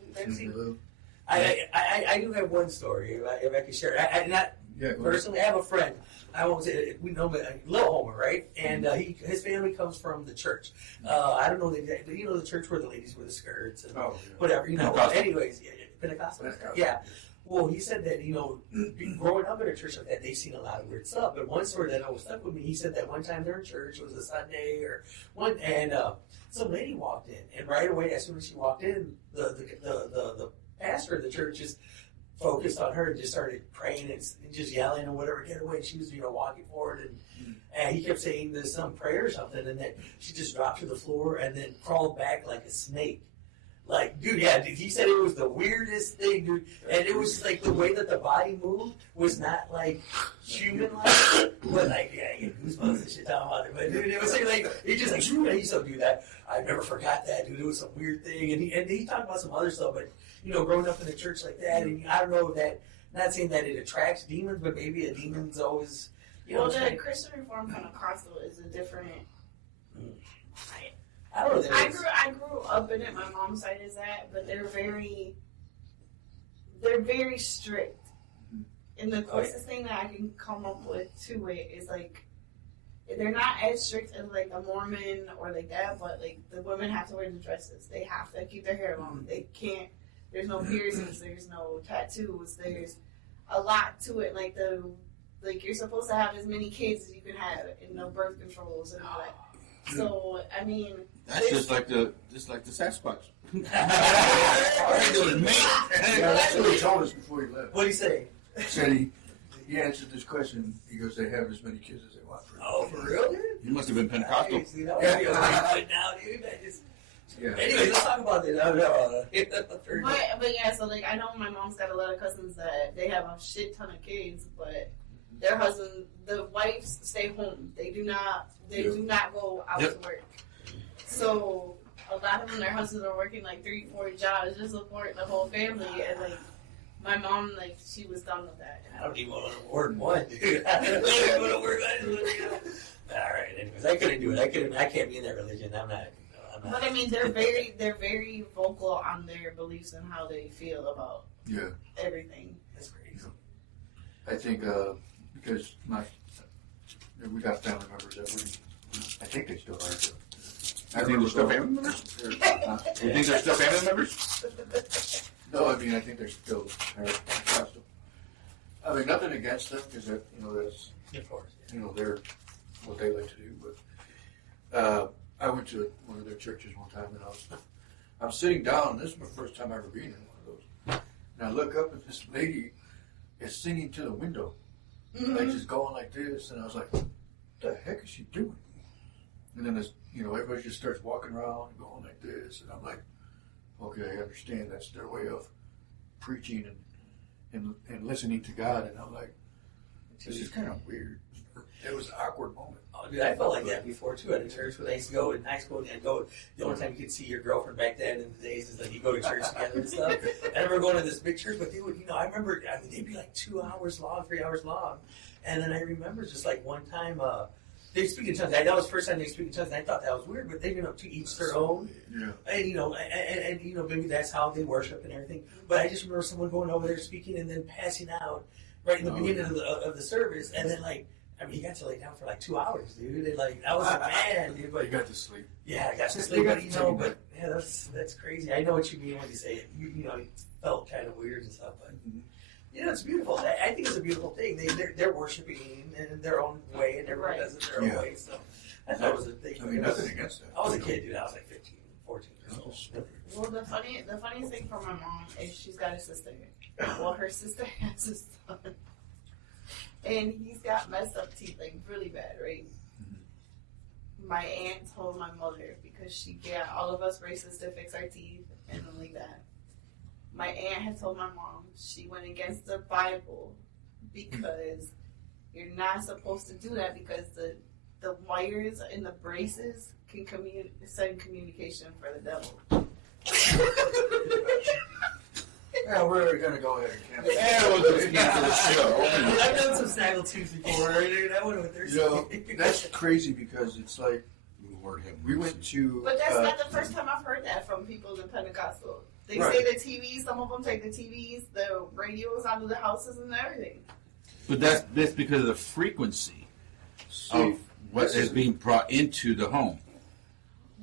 I do have one story, if I can share it. I not Yeah, go personally, I have a friend. I won't say it, we know him, Lil Homer, right? And his family comes from the church. I don't know the exact, but you know the church where the ladies wear the skirts and whatever, you know. Pentecostal. Anyways, Pentecostal. Yeah. Well, he said that, you know, growing up in a church like that, they've seen a lot of weird stuff. But one story that always stuck with me, he said that one time they're in church, it was a Sunday and some lady walked in, and right away, as soon as she walked in, the pastor of the church just focused on her and just started praying and just yelling or whatever, get away. She was, you know, walking forward, and he kept saying there's some prayer or something, and then she just dropped to the floor and then crawled back like a snake. Like, dude, yeah, dude, he said it was the weirdest thing, dude. And it was like the way that the body moved was not like human-like, but like, yeah, I get goosebumps and shit talking about it. But dude, it was like he just like, shoot, I used to do that. I never forgot that, dude. It was some weird thing. And he talked about some other stuff, but you know, growing up in a church like that, and I don't know if that, not saying that it attracts demons, but maybe a demon's always, you know. Well, the Christian Reformed Pentecostal is a different. I don't know. I grew up in it. My mom's side is that, but they're very strict. And the closest thing that I can come up with to it is like, they're not as strict as like a Mormon or like that, but like the women have to wear the dresses. They have to keep their hair long. They can't. There's no piercings. There's no tattoos. There's a lot to it. Like you're supposed to have as many kids as you can have, and no birth controls and all that. So I mean, that's just like the Sasquatch. Yeah, that's what he told us before he left. What did he say? He said he answered this question. He goes, they have as many kids as they want. Oh, for real, dude? You must have been Pentecostal. Anyway, let's talk about this. but yeah, so like I know my mom's got a lot of cousins that they have a shit ton of kids, but their husband, the wives stay home. They do not go out to work. So a lot of them, their husbands are working like 3-4 jobs just supporting the whole family, and like my mom, like she was done with that. I don't even want to work one, dude. I don't even want to work. All right, anyways, I couldn't do it. I can't be in that religion. I'm not. But I mean, they're very vocal on their beliefs and how they feel about everything. That's crazy. I think because we got family members that I think they still are. I think they're still family members? You think they're still family members? No, I mean, I think they're still Pentecostal. I mean, nothing against them because that's Of course. They're what they like to do. But I went to one of their churches one time, and I'm sitting down. This is my first time ever being in one of those. And I look up, and this lady is singing to the window, like just going like this. And I was like, "What the heck is she doing?" And then everybody just starts walking around and going like this, and I'm like, "Okay, I understand. That's their way of preaching and listening to God." And I'm like, "This is kind of weird." It was an awkward moment. Oh, dude, I felt like that before too at a church when I used to go in high school and go. The only time you could see your girlfriend back then in the days is like you go to church together and stuff. I remember going to this big church, but they would, I remember they'd be like 2 hours long, 3 hours long, and then I remember just like one time they speak in tongues. That was the first time they speak in tongues, and I thought that was weird. But they, to each their own, and and maybe that's how they worship and everything. But I just remember someone going over there speaking and then passing out right in the beginning of the service, and then like. I mean, he got to lay down for like 2 hours, dude. And like, I was like, man, dude. But you got to sleep. Yeah, I got to sleep. But but yeah, that's crazy. I know what you mean when you say it. It felt kind of weird and stuff, but it's beautiful. I think it's a beautiful thing. They're worshiping in their own way, and everyone does it their own way. So I thought it was a thing. I mean, nothing against that. I was a kid, dude. I was like 15, 14 years old. Well, the funniest thing for my mom is she's got a sister. Well, her sister has a son. And he's got messed up teeth, like really bad, right? Mm-hmm. My aunt told my mother because she got all of us braces to fix our teeth and only that. My aunt had told my mom she went against the Bible because you're not supposed to do that because the wires in the braces can send communication for the devil. Yeah, we're gonna go ahead and cancel. Yeah, we'll just cancel the show. I've done some Snaggletooth before, and I wonder what they're You know, saying. that's crazy because it's like Lord have we mercy. went to. But that's not the first time I've heard that from people in Pentecostal. They Right. say the TVs, some of them take the TVs, the radios out of the houses and everything. But that's because of the frequency See, of what this is is- being brought into the home.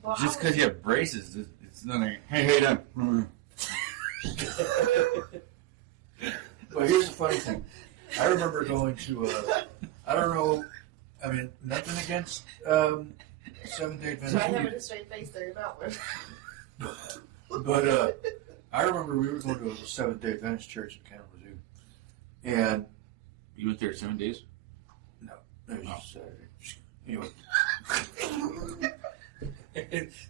Well, Just I because was- you have braces, it's not like, hey, them. But here's the funny thing. I remember going to I don't know. I mean, nothing against Seventh-day So I have Adventist, a straight face there about one. but I remember we were going to a Seventh-day Adventist church in Kalamazoo, and You went there 7 days? it was just Saturday. Anyway,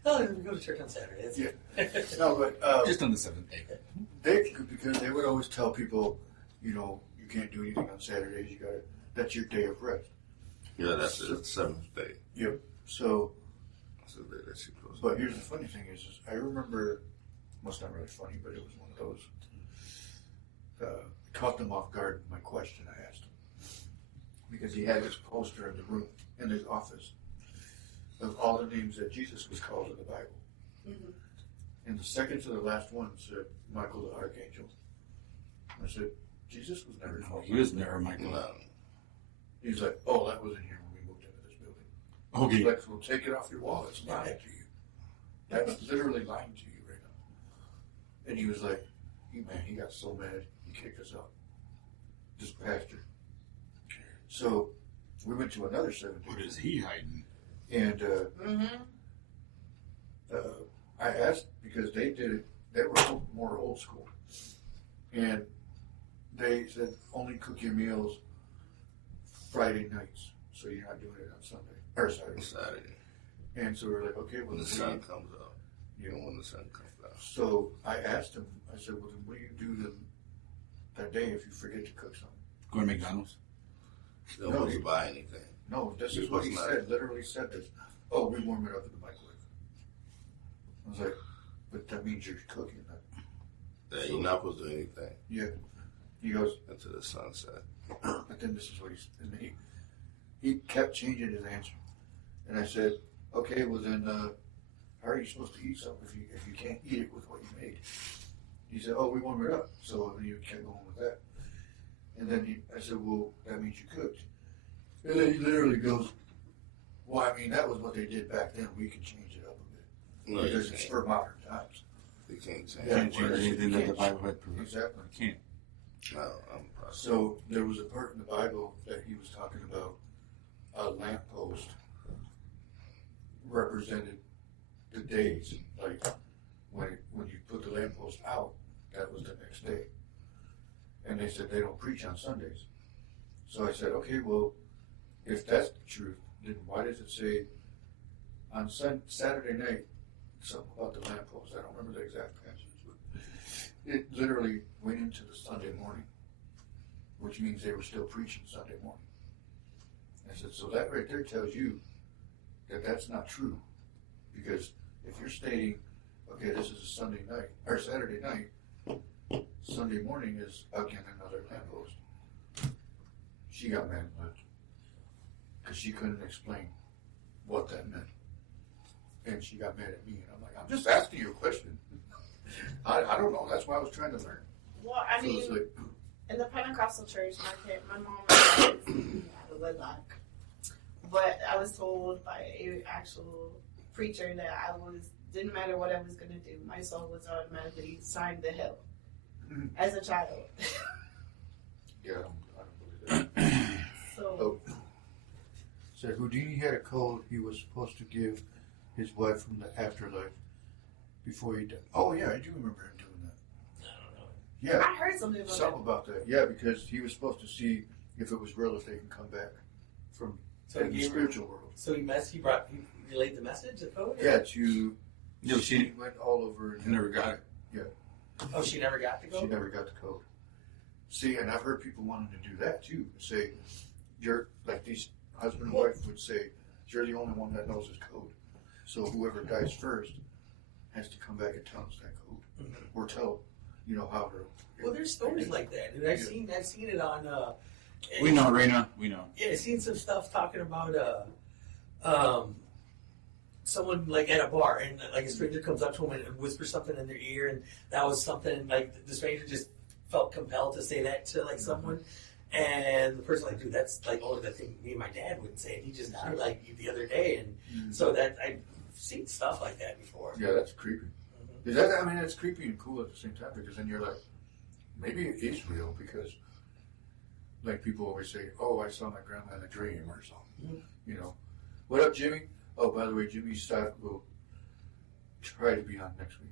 Oh, we go to church on Saturday. That's Yeah. no, but Just on the 7th day. because they would always tell people, you know, you can't do anything on Saturdays. You got to that's your day of rest. Yeah, that's the seventh day. Yep. So, That's the day that she goes. but here's the funny thing is I remember, well, it's not really funny, but it was one of those, caught them off guard with my question I asked him. Because he had this poster in the room, in his office, of all the names that Jesus was called in the Bible. Mhm. And the second to the last one said Michael the Archangel. I said, Jesus was never called He was never Michael. No. He's like, oh, that wasn't here when we moved into this building. Okay. He's like, well, take it off your wall. It's lying to you. That's literally lying to you right now. And he was like, he got so mad, he kicked us out. This pastor. So we went to another 7 What days. is he hiding? And Mm-hmm. I asked because they did it, they were more old school. And they said only cook your meals Friday nights. So you're not doing it on Sunday or Saturday. Saturday. And so we're like, okay, well, When the then sun we- comes up. You know when the sun comes out. So I asked him, I said, well, then what do you do that day if you forget to cook something? Go to McDonald's? They don't want to buy anything. No, this You're is what he supposed to said, literally said this. Oh, we warm it up in the microwave. I was like, but that means you're cooking that. Yeah, you're not supposed to do anything Yeah. He goes, until the sunset. but then this is what and he kept changing his answer. And I said, okay, well then, how are you supposed to eat something if you can't eat it with what you made? He said, oh, we warm it up. So then you kept going with that. And then I said, well, that means you cooked. And then he literally goes, well, I mean, that was what they did back then. We can change it up a bit. No, you Because it's can't. for modern times. You can't change Yeah, Can't change well, anything you that the can't. Bible had proven. Exactly. Can't. No, I'm positive. So there was a part in the Bible that he was talking about a lamppost represented the days. Like when you put the lamppost out, that was the next day. And they said they don't preach on Sundays. So I said, okay, well, if that's the truth, then why does it say on Saturday night something about the lamppost? I don't remember the exact passage, but it literally went into the Sunday morning, which means they were still preaching Sunday morning. I said, so that right there tells you that that's not true, because if you're stating, okay, this is a Sunday night or Saturday night, Sunday morning is again another lamppost. She got mad and left because she couldn't explain what that meant, and she got mad at me. And I'm like, I'm just asking you a question. I don't know. That's why I was trying to learn. Well, I So mean, it's like, in the Pentecostal church, my mom had a wedlock. But I was told by an actual preacher that didn't matter what I was going to do, my soul was automatically signed to hell as a child. yeah, I don't believe that. So, Said Houdini had a code he was supposed to give his wife from the afterlife before he died. Oh yeah, I do remember him doing that. I don't know. Yeah, I heard something about something about that. Yeah, because he was supposed to see if it was real, if they can come back from So in the he, spiritual world. so he relayed the message, the code? Yeah, to No, she went all over. I never got it. Oh, she never got the She code? never got the code. See, and I've heard people wanting to do that too. Say, you're like these husband and wife would say, you're the only one that knows his code. So whoever dies first has to come back and tell us that code, or tell you know, how her. Well, there's stories like that, dude. I've seen it on. We know, Raina. We know. Yeah, I've seen some stuff talking about someone like at a bar and like a stranger comes up to them and whispers something in their ear, and that was something like the stranger just felt compelled to say that to like someone, and the person like, dude, that's like only the thing me and my dad wouldn't say, and he just died like the other day, and so that I've seen stuff like that before. Yeah, that's creepy. Is that? I mean, it's creepy and cool at the same time because then you're like, maybe it is real because, like people always say, oh, I saw my grandma in a dream or something. You know, what up, Jimmy? Oh, by the way, Jimmy Stock will try to be on next week.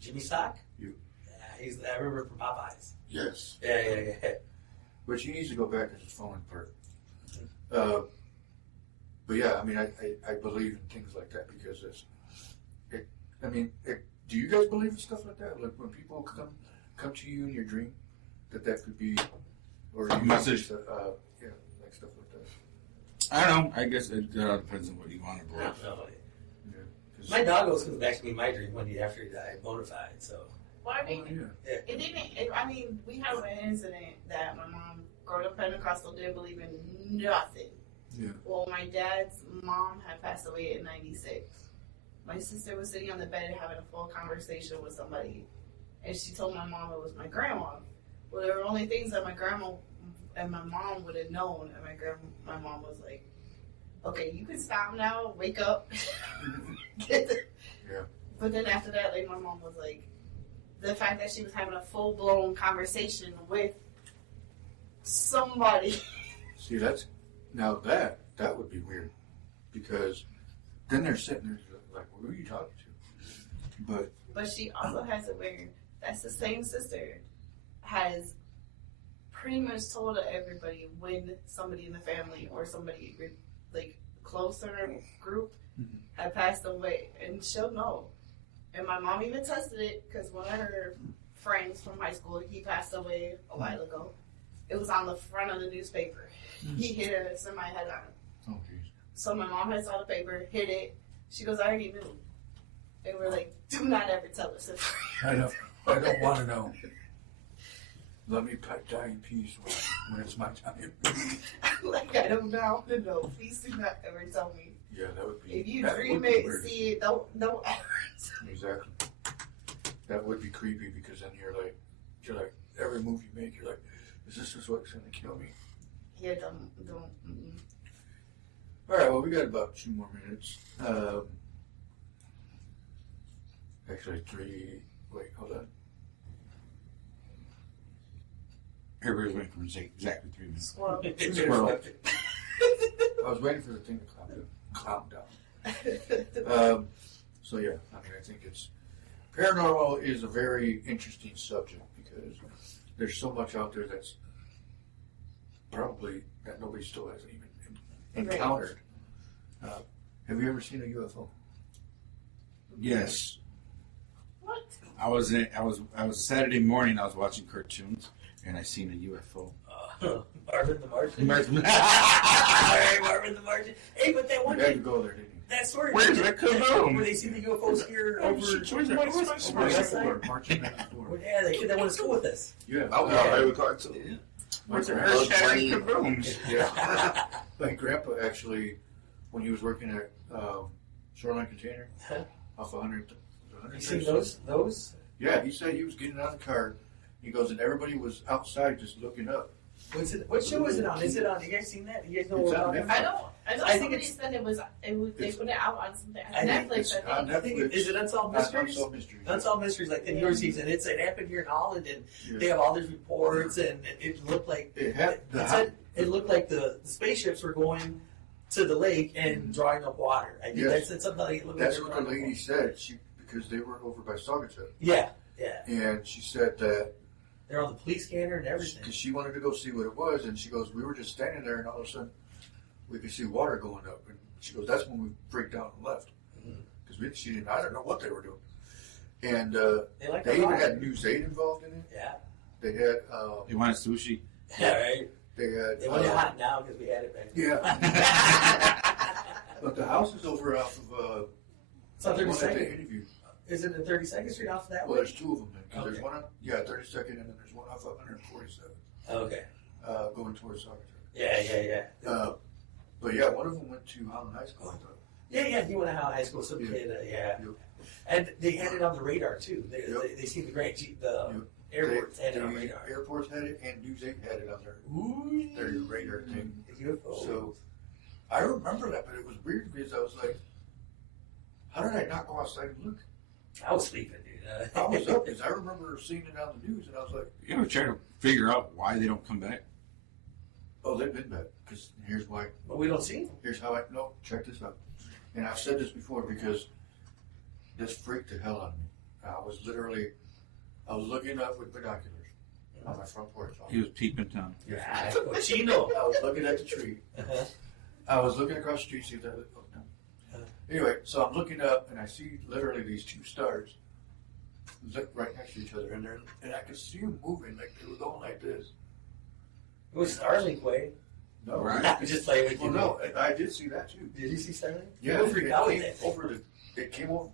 Jimmy Stock? You. Yeah, I remember from Popeyes. Yes. Yeah. But he needs to go back because it's falling apart. But yeah, I mean, I believe in things like that because do you guys believe in stuff like that? Like when people come to you in your dream, that could be, or you Message. yeah, like stuff like that. I don't know. I guess it depends on what you want to I believe. don't know. Yeah, My dog always comes back to me in my dream one day after he died, bona fide, so. Well, I mean, it didn't. I mean, we had an incident that my mom, growing up Pentecostal, didn't believe in nothing. Yeah. Well, my dad's mom had passed away in '96. My sister was sitting on the bed having a full conversation with somebody, and she told my mom it was my grandma. Well, there were only things that my grandma and my mom would have known, and my mom was like, "Okay, you can stop now. Wake up." Yeah. But then after that, like my mom was like, the fact that she was having a full blown conversation with somebody. See, that would be weird because then they're sitting there like, "Who are you talking to?" But she also has it where that's the same sister has pretty much told everybody when somebody in the family or somebody like closer group had passed away, and she'll know. And my mom even tested it because one of her friends from high school, he passed away a while ago. It was on the front of the newspaper. He hit a semi-head on it. Oh, jeez. So my mom had saw the paper, hit it. She goes, I already knew. They were like, do not ever tell us if I know. I don't want to know. Let me die in peace when it's my time. like, I don't know to know. Please do not ever tell me. Yeah, that would be. If you that dream would be it, weird. see it, don't ever tell me. Exactly. That would be creepy because then you're like, every move you make, you're like, is this what's going to kill me? Yeah, don't. All right, well, we got about 2 more minutes. Actually, 3. Wait, hold on. Everybody's waiting for him to say exactly 3 minutes. Squirrel. Squirrel. I was waiting for the thing to calm down. So yeah, I mean, I think paranormal is a very interesting subject because there's so much out there that's probably that nobody still hasn't even encountered. Have you ever seen a UFO? Yes. What? I was Saturday morning. I was watching cartoons and I seen a UFO. Marvin the Martian. Marvin. Marvin the Martian. Hey, but that one You had to thing, go there, didn't you? that story. Where's that kaboom? Where they see the UFOs here over. March 94. Yeah, the kid that went to school with us. Yeah. That was my favorite cartoon. Where's the My earth shattering kabooms? Yeah. My grandpa actually, when he was working at Shoreline Container off 100. You seen those? Yeah, he said he was getting out of the car. He goes, and everybody was outside just looking up. What show is it on? Is it on? You guys seen that? You guys know It's what on we're talking Netflix. about? I know I think somebody it's- said it was they put it out on something. I think Netflix, it's on I think. I think is it Unsolved Mysteries? Unsolved Mysteries. Unsolved Mysteries, like the newer season. It happened here in Holland, and Yeah. they have all these reports, and it looked like It had it said it looked like the spaceships were going to the lake and drawing up water. I think Yes. that's something like it looked That's like what the they were lady said. Because they were over by Saugerton, Yeah. and she said that They're on the police scanner and everything. because she wanted to go see what it was, and she goes, we were just standing there, and all of a sudden we could see water going up, and she goes, that's when we freaked out and left because she didn't. I don't know what they were doing, and They like they the even rock. had News 8 involved in it. Yeah. They had They wanted sushi. Yeah, right. they had They want it hot now because we had it back. yeah. But the house is over off of It's on the one that 32nd. they interviewed. Is it in 32nd Street off that Well, way? there's two of them then. 'Cause Okay. There's one on 32nd, and then there's one off 147, Okay. going towards Soccer. Yeah. But yeah, one of them went to Holland High School, I thought. Yeah, he went to high school, some Yeah. kid, yeah. Yep. And they had it on the radar, too. They Yep. see the Yep. airports had it on radar. Airports had it, and News 8 had it on their Ooh. radar thing. UFO. So I remember that, but it was weird because I was like, how did I not go outside and look? I was sleeping, dude. I was up because I remember seeing it on the news, and I was like, You ever try to figure out why they don't come back? oh, they've been back. Because here's why. But we don't see them. Here's how I know. Check this out. And I've said this before because this freaked the hell out of me. I was looking up with binoculars on my front porch. He was peeping Tom. Yeah, Chino. I was looking at the tree. I was looking across the street, see that. Oh, no. Anyway, so I'm looking up and I see literally these two stars right next to each other, and I could see them moving like they were going like this. It was Starlink way. No, Right. I was just playing with well, you. no, I did see that too. Did you see Starlink? Yeah, You freaked out with it it. came over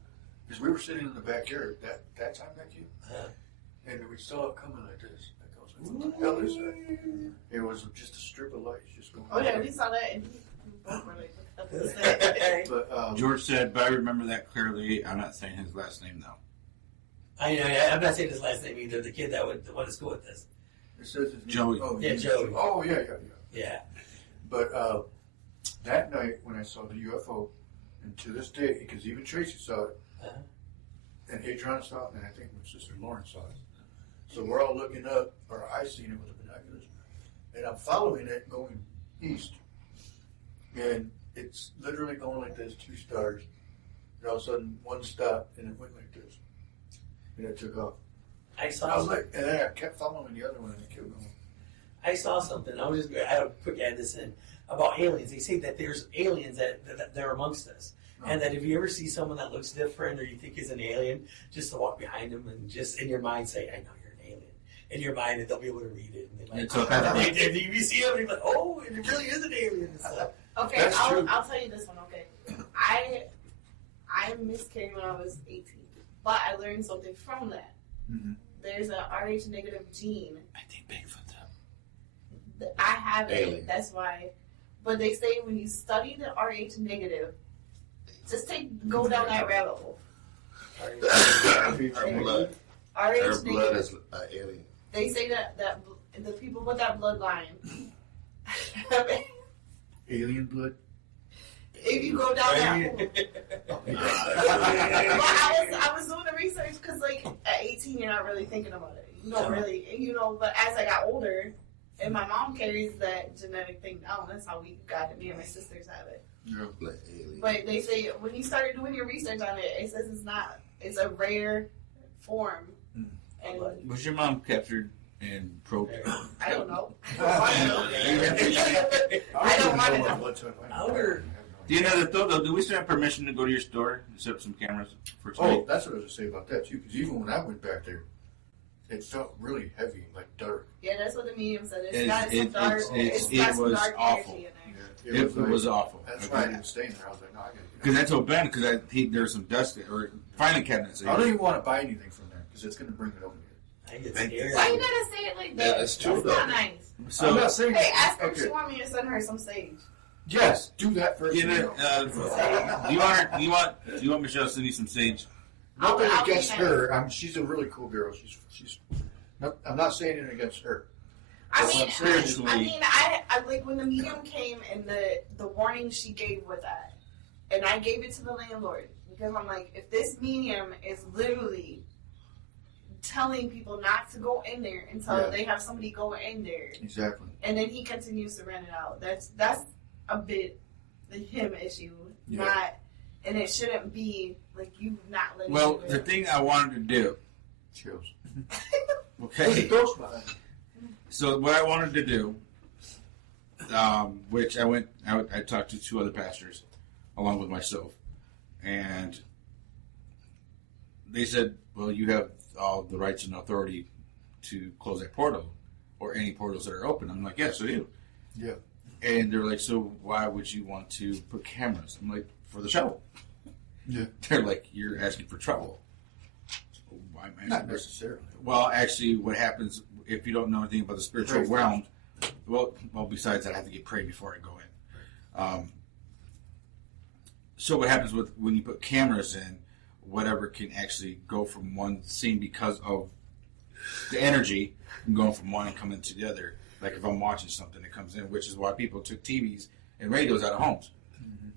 because we were sitting in the backyard that time that came, and we saw it coming like this. Like I was like, what the hell is that? It was just a strip of lights just going. Oh yeah, we saw that, and we both were like, what the hell is that? But George said, but I remember that clearly. I'm not saying his last name though. I'm not saying his last name either. The kid that went to school with this. it says his name. Joey. Oh, Yeah, Joey. Oh yeah. Yeah. But that night when I saw the UFO, and to this day, because even Tracy saw it, and Adriana saw it, and I think my sister Lauren saw it. So we're all looking up, or I seen it with the binoculars, and I'm following it going east, and it's literally going like this, two stars, and all of a sudden one stopped, and it went like this, and it took off. I And I saw was like, and then I kept following the other one, and it kept going. I saw something. I had a quick add this in about aliens. They say that there's aliens that they're amongst us. And that if you ever see someone that looks different or you think is an alien, just to walk behind them and just in your mind say, I know you're an alien. In your mind, and they'll be able to read it. And they It's okay. if you see them, you're like, oh, it really is an alien. And stuff. Okay, That's true. I'll tell you this one. Okay, I miscarried when I was 18, but I learned something from that. Mm-hmm. There's a Rh negative gene. I think Bigfoot's up. I have it. Alien. That's why. But they say when you study the Rh negative, just go down that rabbit hole. Her blood. Rh Her blood negative. is alien. They say that the people with that bloodline. Alien blood. If you go down that hole. But I was doing the research because, like, at 18, you're not really thinking about it. You don't really, but as I got older, and my mom carries that genetic thing down, that's how we got it. Me and my sisters have it. Yeah. Blood alien. But they say when you start doing your research on it, it says it's a rare form. And Was your mom captured and probed? I don't know. I don't want to know. blood type. Outer. Do you know that though? Do we still have permission to go to your store and set up some cameras for Oh, tonight? that's what I was going to say about that too. Because even when I went back there, it felt really heavy, like dark. Yeah, that's what the medium said. It's It's- got some it- dark. it's- It's it got some was dark awful. energy in there. Yeah, It was awful. That's why I didn't stay in there. I was like, no, I got to Because I told Ben because there's some dust or filing cabinets. I don't even want to buy anything from there because it's going to bring it over here. I get Thank you. scared. Why you gotta say it like that? Yeah, that's true, That's though. not nice. I'm So not saying. Hey, ask her if Okay. she want me to send her some sage. Yes, do that first. do you want Michelle to send you some sage? Nothing I'll be against nice. her. She's a really cool girl. She's. I'm not saying it against her. I But mean, seriously. I like when the medium came and the warning she gave with that, and I gave it to the landlord because I'm like, if this medium is literally telling people not to go in there until Yeah. they have somebody go in there, Exactly. and then he continues to rent it out. That's a bit the him issue, Yeah. not, and it shouldn't be like you not letting. Well, me do the it. thing I wanted to do. Chills. Okay. There's a ghost behind. So what I wanted to do, which I talked to two other pastors, along with myself, and they said, "Well, you have all the rights and authority to close that portal, or any portals that are open." I'm like, "Yes, I do." Yeah. And they're like, "So why would you want to put cameras?" I'm like, "For the show." Yeah. They're like, "You're asking for trouble." Not necessarily. Well, actually, what happens if you don't know anything about the spiritual Pray realm? Well, besides that, I have to get prayed before I go in. So what happens with when you put cameras in, whatever can actually go from one scene because of the energy and going from one and coming to the other. Like if I'm watching something that comes in, which is why people took TVs and radios out of homes.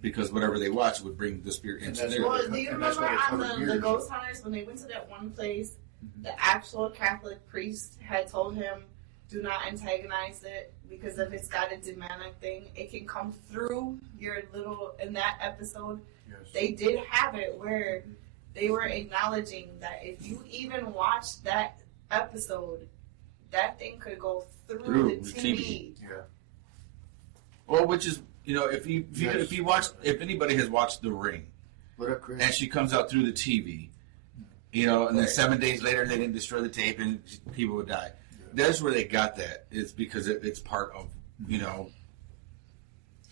Because whatever they watch would bring the spirit into there. Well, do you remember on the Ghost Hunters when they went to that one place, the actual Catholic priest had told him, do not antagonize it because if it's got a demonic thing, it can come through your little, in that episode, they did have it where they were acknowledging that if you even watch that episode, that thing could go through the TV. Yeah. Well, which is, if anybody has watched The Ring, What up, Chris? and she comes out through the TV, and then 7 days later they didn't destroy the tape and people would die. That's where they got that. It's because it's part of,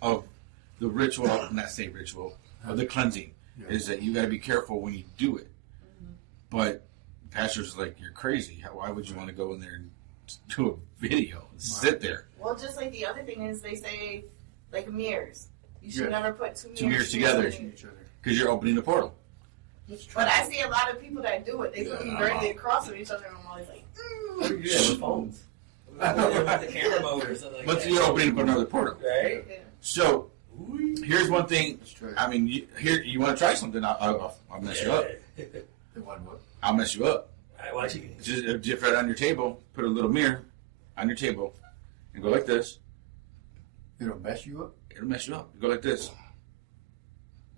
of the ritual, not say ritual, of the cleansing, is that you got to be careful when you do it. But pastor's like, you're crazy. Why would you want to go in there and do a video and sit there? Well, just like the other thing is they say, like mirrors. You should never put two mirrors together. Each other. Because you're opening the portal. But I see a lot of people that do it. They put them directly across from each other, and I'm always like, Yeah, with phones. With the camera mode or something like But that. you're opening up another portal. Right? Yeah. So, here's one thing. Let's try it. I mean, you want to try something, I'll mess you up. They want what? I'll mess you up. I watch you. Just right on your table, put a little mirror on your table, and go like this. It'll mess you up? It'll mess you up. Go like this.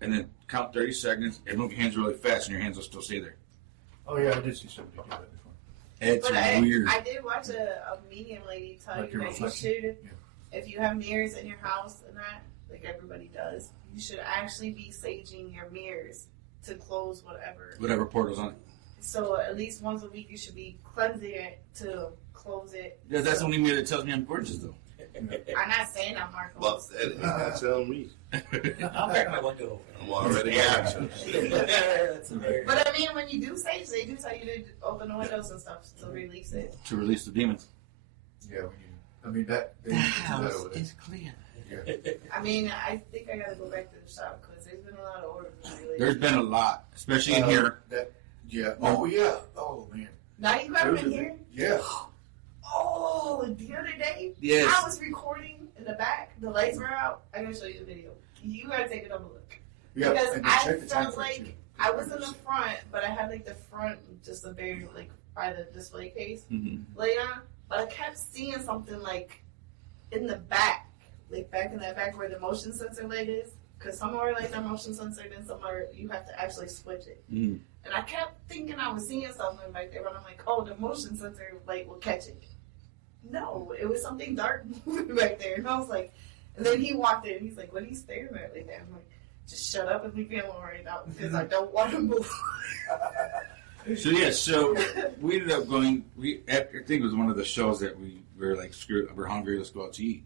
And then count 30 seconds, and move your hands really fast, and your hands will still stay there. Oh, yeah, I did see somebody do that before. It's But weird. I did watch a medium lady tell Like you your that you reflection? should, Yeah. if you have mirrors in your house and that, like everybody does, you should actually be saging your mirrors to close Whatever portal's on it. So at least once a week you should be cleansing it to close it. Yeah, that's the only mirror that tells me I'm gorgeous, though. I'm not saying I'm Marco. Well, that is not telling me. I'll crack my window open. I'm already action. That's hilarious. But I mean, when you do sage, they do tell you to open the windows and stuff to release it. To release the demons. Yeah, I mean, that. They used to do that over there. clear. Yeah. I mean, I think I gotta go back to the shop because there's been a lot of orders lately. There's been a lot, especially in here. Yeah. Oh, yeah. Oh, man. Now you got them in here? Yeah. Oh, the other day, Yes. I was recording in the back. The lights were out. I'm gonna show you the video. You gotta take another look. Yeah. Because And then I check the time felt frame, like too. I was in the front, but I had like the front just a very like by the display case Mm-hmm. laid on. But I kept seeing something like in the back, like back in that back where the motion sensor light is. Because somewhere like that motion sensor, then somewhere you have to actually switch it. Mm. And I kept thinking I was seeing something back there, but I'm like, oh, the motion sensor light will catch it. No, it was something dark moving back there. And I was like, and then he walked in and he's like, what are you staring at like that? I'm like, just shut up and leave me alone right now because I don't want to move. So we ended up going. I think it was one of the shows that we were like, screw it, we're hungry, let's go out to eat.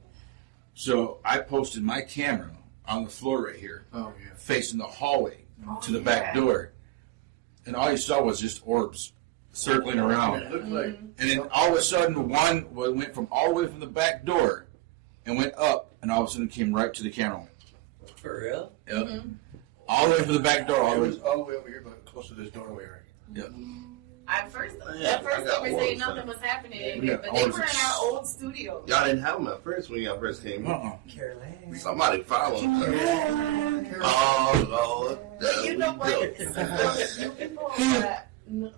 So I posted my camera on the floor right here, Oh, yeah. facing the hallway Oh, to the back yeah. door, and all you saw was just orbs circling around. It looked like. And then all of a sudden, one went from all the way from the back door and went up, and all of a sudden came right to the camera. For real? Yep. Mhm. All the way from the back door. All It the way. was all the way over here, but close to this doorway right here. Yep. At first Yeah, I they got were orbs, saying son. nothing was happening, Yeah, but they orbs. were in our old studio. Y'all didn't have them at first when y'all first came in. Caroline. Somebody following her. Oh, Lord. But you know what? Those new people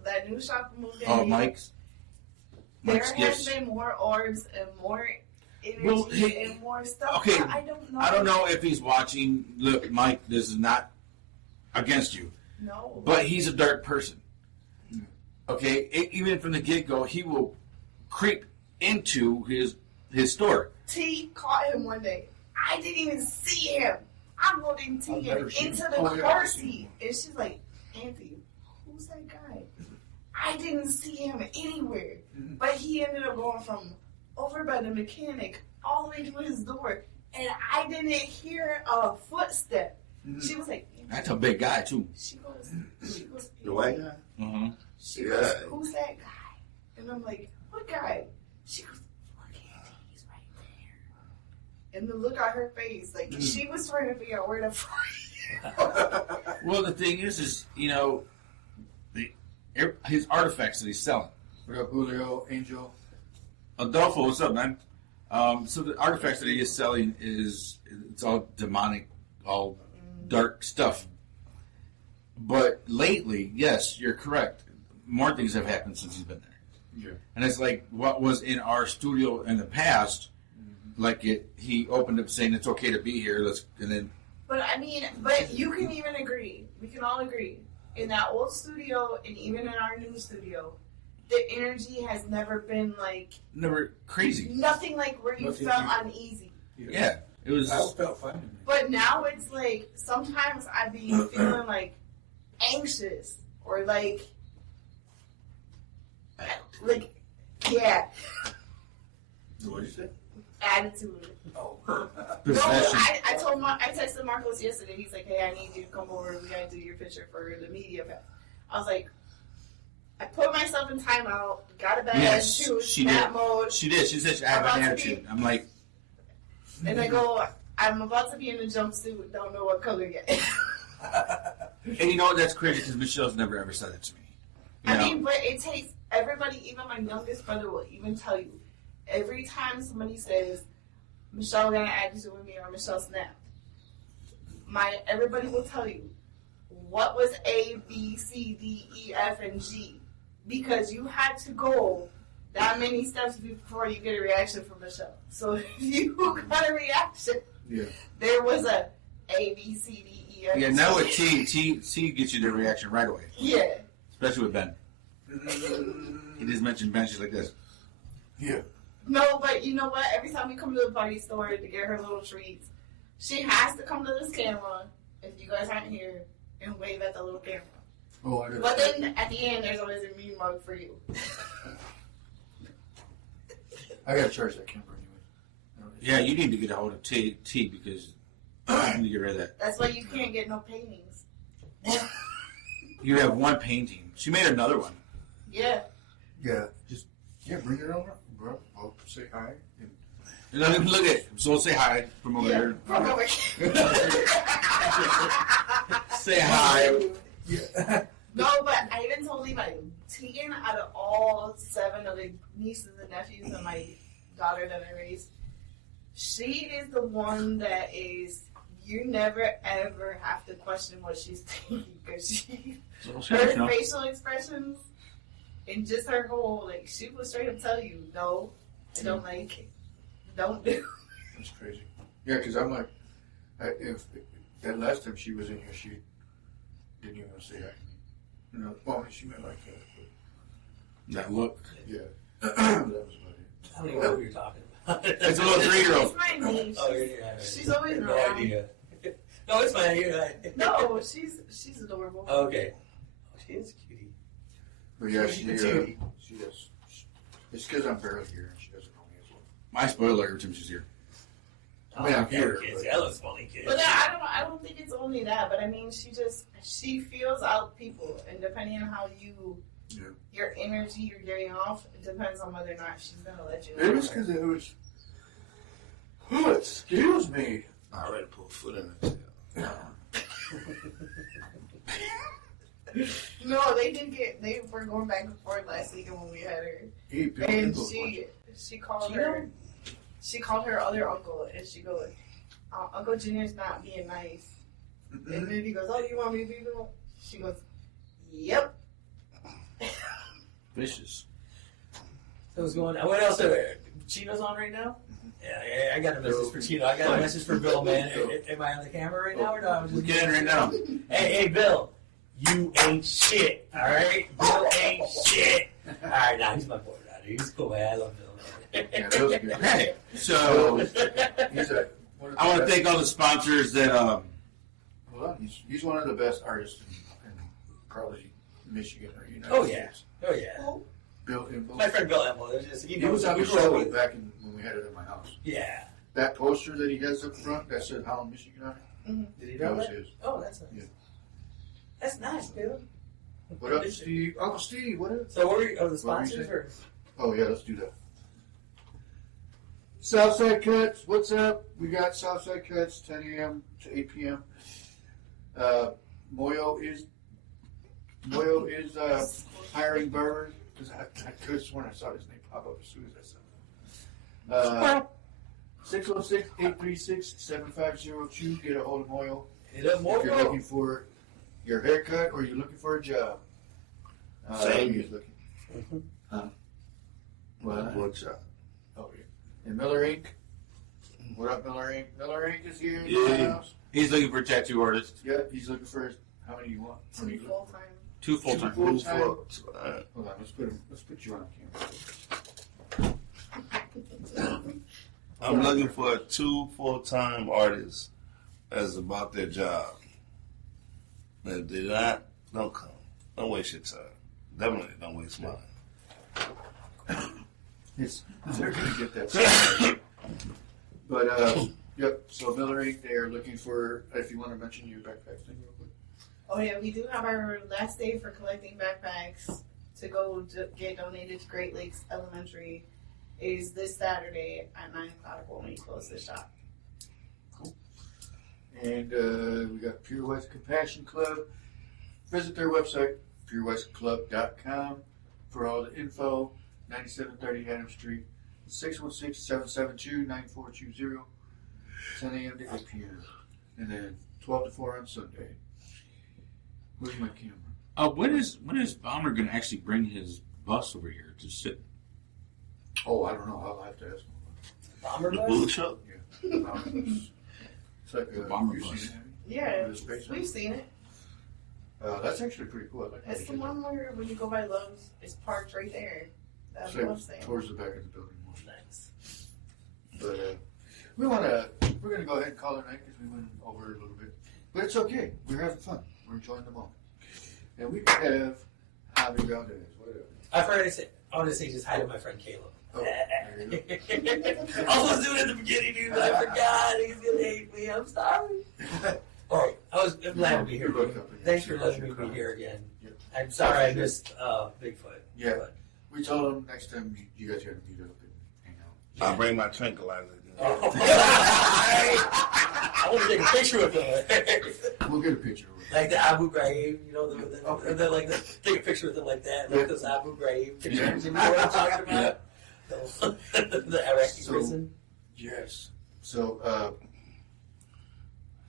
that new shop moved in. Oh, here, Mike's. There Mike's has gifts. been more orbs and more energy Well, hey, and more stuff. okay, I don't know. I don't know if he's watching. Look, Mike, this is not against you, No. but he's a dark person. Okay, even from the get-go, he will creep into his store. T caught him one day. I didn't even see him. I'm holding T I've never seen into him. the Oh, yeah, car I've seen seat, him. and she's like, "Anthony, who's that guy?" I didn't see him anywhere, but he ended up going from over by the mechanic all the way to his door, and I didn't hear a footstep. She was like, That's a big guy too. she goes, The white guy? Uh-huh. She goes, who's that guy? And I'm like, what guy? She goes, look at him, he's right there. And the look on her face, like she was trying to figure out where to find. Well, the thing is his artifacts that he's selling. What up, Julio, Angel? Adolfo, what's up, man? So the artifacts that he is selling it's all demonic, all dark stuff. But lately, yes, you're correct. More things have happened since he's been there. Yeah. And it's like what was in our studio in the past, like he opened up saying it's okay to be here. But I mean, but you can even agree. We can all agree. In that old studio and even in our new studio, the energy has never been like never crazy. Nothing like where you felt uneasy. Yeah, it was. I felt fine. But now it's like sometimes I be feeling like anxious or like yeah. What did you say? Attitude. Oh. No, I texted Marcos yesterday. He's like, hey, I need you to come over. We gotta do your picture for the media. I was like, I put myself in timeout, got a bad attitude, snap mode. She did. She said I have an attitude. I'm like, and I go, I'm about to be in a jumpsuit, don't know what color yet. And you know what? That's crazy because Michelle's never ever said that to me. I mean, but it takes everybody, even my youngest brother will even tell you, every time somebody says, Michelle got an attitude with me or Michelle snapped, everybody will tell you, what was A, B, C, D, E, F, and G? Because you had to go that many steps before you get a reaction from Michelle. So if you got a reaction, there was a B, C, D, E, F, yeah, now with T gets you the reaction right away. Yeah. Especially with Ben. He just mentioned Ben, she's like this. Yeah. No, but you know what? Every time we come to the party store to get her little treats, she has to come to this camera, if you guys aren't here, and wave at the little camera. Oh, I did. But then at the end, there's always a mean mug for you. I gotta charge that camera anyway. Yeah, you need to get a hold of T because I need to get rid of that. That's why you can't get no paintings. You have one painting. She made another one. Yeah. Yeah, bring it over, bro. I'll say hi. And look at so say hi from over there. From over Say hi. Yeah. No, but I even told Levi, Tegan, out of all 7 of the nieces and nephews and my daughter that I raised, she is the one that is, you never ever have to question what she's thinking because her facial expressions and just her whole, like, she will straight up tell you, no, I don't like it. Don't do. That's crazy. Yeah, because I'm like, if that last time she was in here, she didn't even say hi. You know, well, she meant like That look. Yeah. That was about it. I don't even know who you're talking about. It's a little 3-year-old. It's my niece. Oh, yeah. She's always no around. idea. No, it's my idea. No, she's adorable. Okay. Oh, she is a cutie. But yeah, She's she a does. cutie. It's because I'm barely here and she doesn't know me as well. My spoiler every time she's here. I mean, I'm here. Kids. Yeah, those funny kids. But I don't think it's only that. But I mean, she feels out people, and depending on how your energy you're getting off, it depends on whether or not she's gonna let you know. It was because it was. Oh, excuse me. I already put a foot in it. No, they were going back and forth last weekend when we had her, and she called her. She called her other uncle, and she goes, Uncle Junior's not being nice. And then he goes, oh, you want me to be the one? She goes, yep. Vicious. So what's going on? What else? Chino's on right now? Yeah, I got a message for Chino. I got a message for Bill, man. Am I on the camera right now or not? We can right now. Hey, Bill. You ain't shit, all right? Bill ain't shit. All right, now he's my boy, right? He's cool, man. I love Bill. Yeah, Bill's good. Hey, so I want to thank all the sponsors that. Well, he's one of the best artists in probably Michigan or United States. Oh yeah. Bill Emble. My friend Bill Emble. He was on the show back when we had it at my house. Yeah. That poster that he has up front that said Holland, Michigan on it. Mm-hmm. Did he That know was that? his. Oh, that's nice. Yeah. That's nice, Bill. What up, Steve? Uncle Steve, what up? So, what are the What were sponsors? you saying? Or? Oh, yeah, let's do that. Southside Cuts, what's up? We got Southside Cuts, 10 a.m. to 8 p.m. Moyo is hiring barbers. Because I could have sworn I saw his name pop up as soon as I saw it. 606-836-7502. Get a hold of Moyo. Hit up If you're Moyo. looking for your haircut or you're looking for a job. Same. He's looking. What? What's up? Oh, yeah. And Miller Inc. What up, Miller Inc.? Miller Inc. is here in the Yeah. house. He's looking for a tattoo artist. Yeah, he's looking for how many you want? How many 2 you look- full-time. 2 full-time. Full-time. Full- Hold on, let's put you on camera. I'm looking for 2 full-time artists that's about their job. And if they're not, don't come. Don't waste your time. Definitely don't waste mine. Yes, they're gonna get that. But yep. So Miller Inc. They are looking for. If you want to mention your backpack thing real quick. Oh yeah, we do have our last day for collecting backpacks to go get donated to Great Lakes Elementary is this Saturday at 9 o'clock when we close the shop. And we got Pure West Compassion Club. Visit their website, purewestclub.com, for all the info. 9730 Adams Street, 616-772-9420, 10 a.m. to 8 p.m. And then 12 to 4 on Sunday. Where's my camera? When is Bomber going to actually bring his bus over here to sit? Oh, I don't know. I'll have to ask him. Bomber The bus? Bull Show? Yeah. It's like a Bomber you've bus. seen it, Yeah, With the space on it? we've seen it. That's actually pretty cool. I like It's the one where when you go by Lowe's, it's parked right there. That's It's what I'm like saying. towards the back of the building. Nice. But we're gonna go ahead and call it a night because we went over a little bit. But it's okay. We're having fun. We're enjoying the moment. And we have Javier Valdez. What up? I forgot to say, I want to say just hi to my friend Caleb. Oh, there you go. I was doing it at the beginning, dude. I forgot. He's going to hate me. I'm sorry. All right. I'm glad to be here. You're Dude. welcome. Thanks for letting me be here again. Yep. I'm sorry I missed Bigfoot. Yeah. But, We told him next time you guys got to meet up and hang out. I'll bring my tranquilizer. I want to take a picture with him. We'll get a picture. Of it. Like the Abu Ghraib, you know, Okay. take a picture with him like that, Yeah. like those Abu Ghraib pictures. Yeah. You know what I'm talking about? The Iraqi So- prison. Yes. So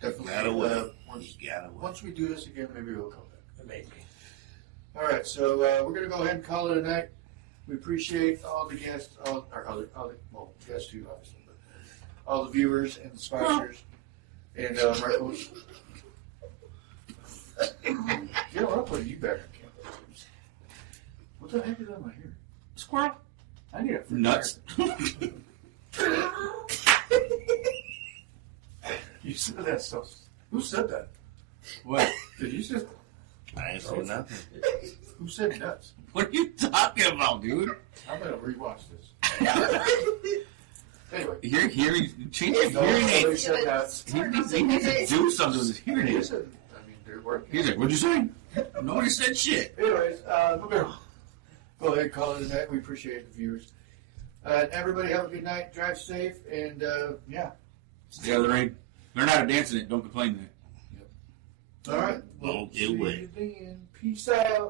definitely. Gotta wait. Once we do this again, maybe we'll come back. Maybe. All right, so we're going to go ahead and call it a night. We appreciate all the guests, guests too, obviously, but all the viewers and the sponsors. And Marcos. You know, I'm putting you back on camera. What the heck is on my hair? Squirrel. I need a Nuts. You said that so. Who said that? What? Did you say? I ain't saying nothing. Who said nuts? What are you talking about, dude? I'm going to rewatch this. Anyway. Your hearing, change your No, hearing nobody aids. said nuts. He needs to do something with his hearing He aids. said, I mean, they're working. He's like, what'd you say? Nobody said shit. Anyways, we're going to go ahead and call it a night. We appreciate the viewers. Everybody have a good night. Drive safe. And, yeah. Stay out of the rain. Learn how to dance in it. Don't complain then. All right. Don't get See wet. you then. Peace out.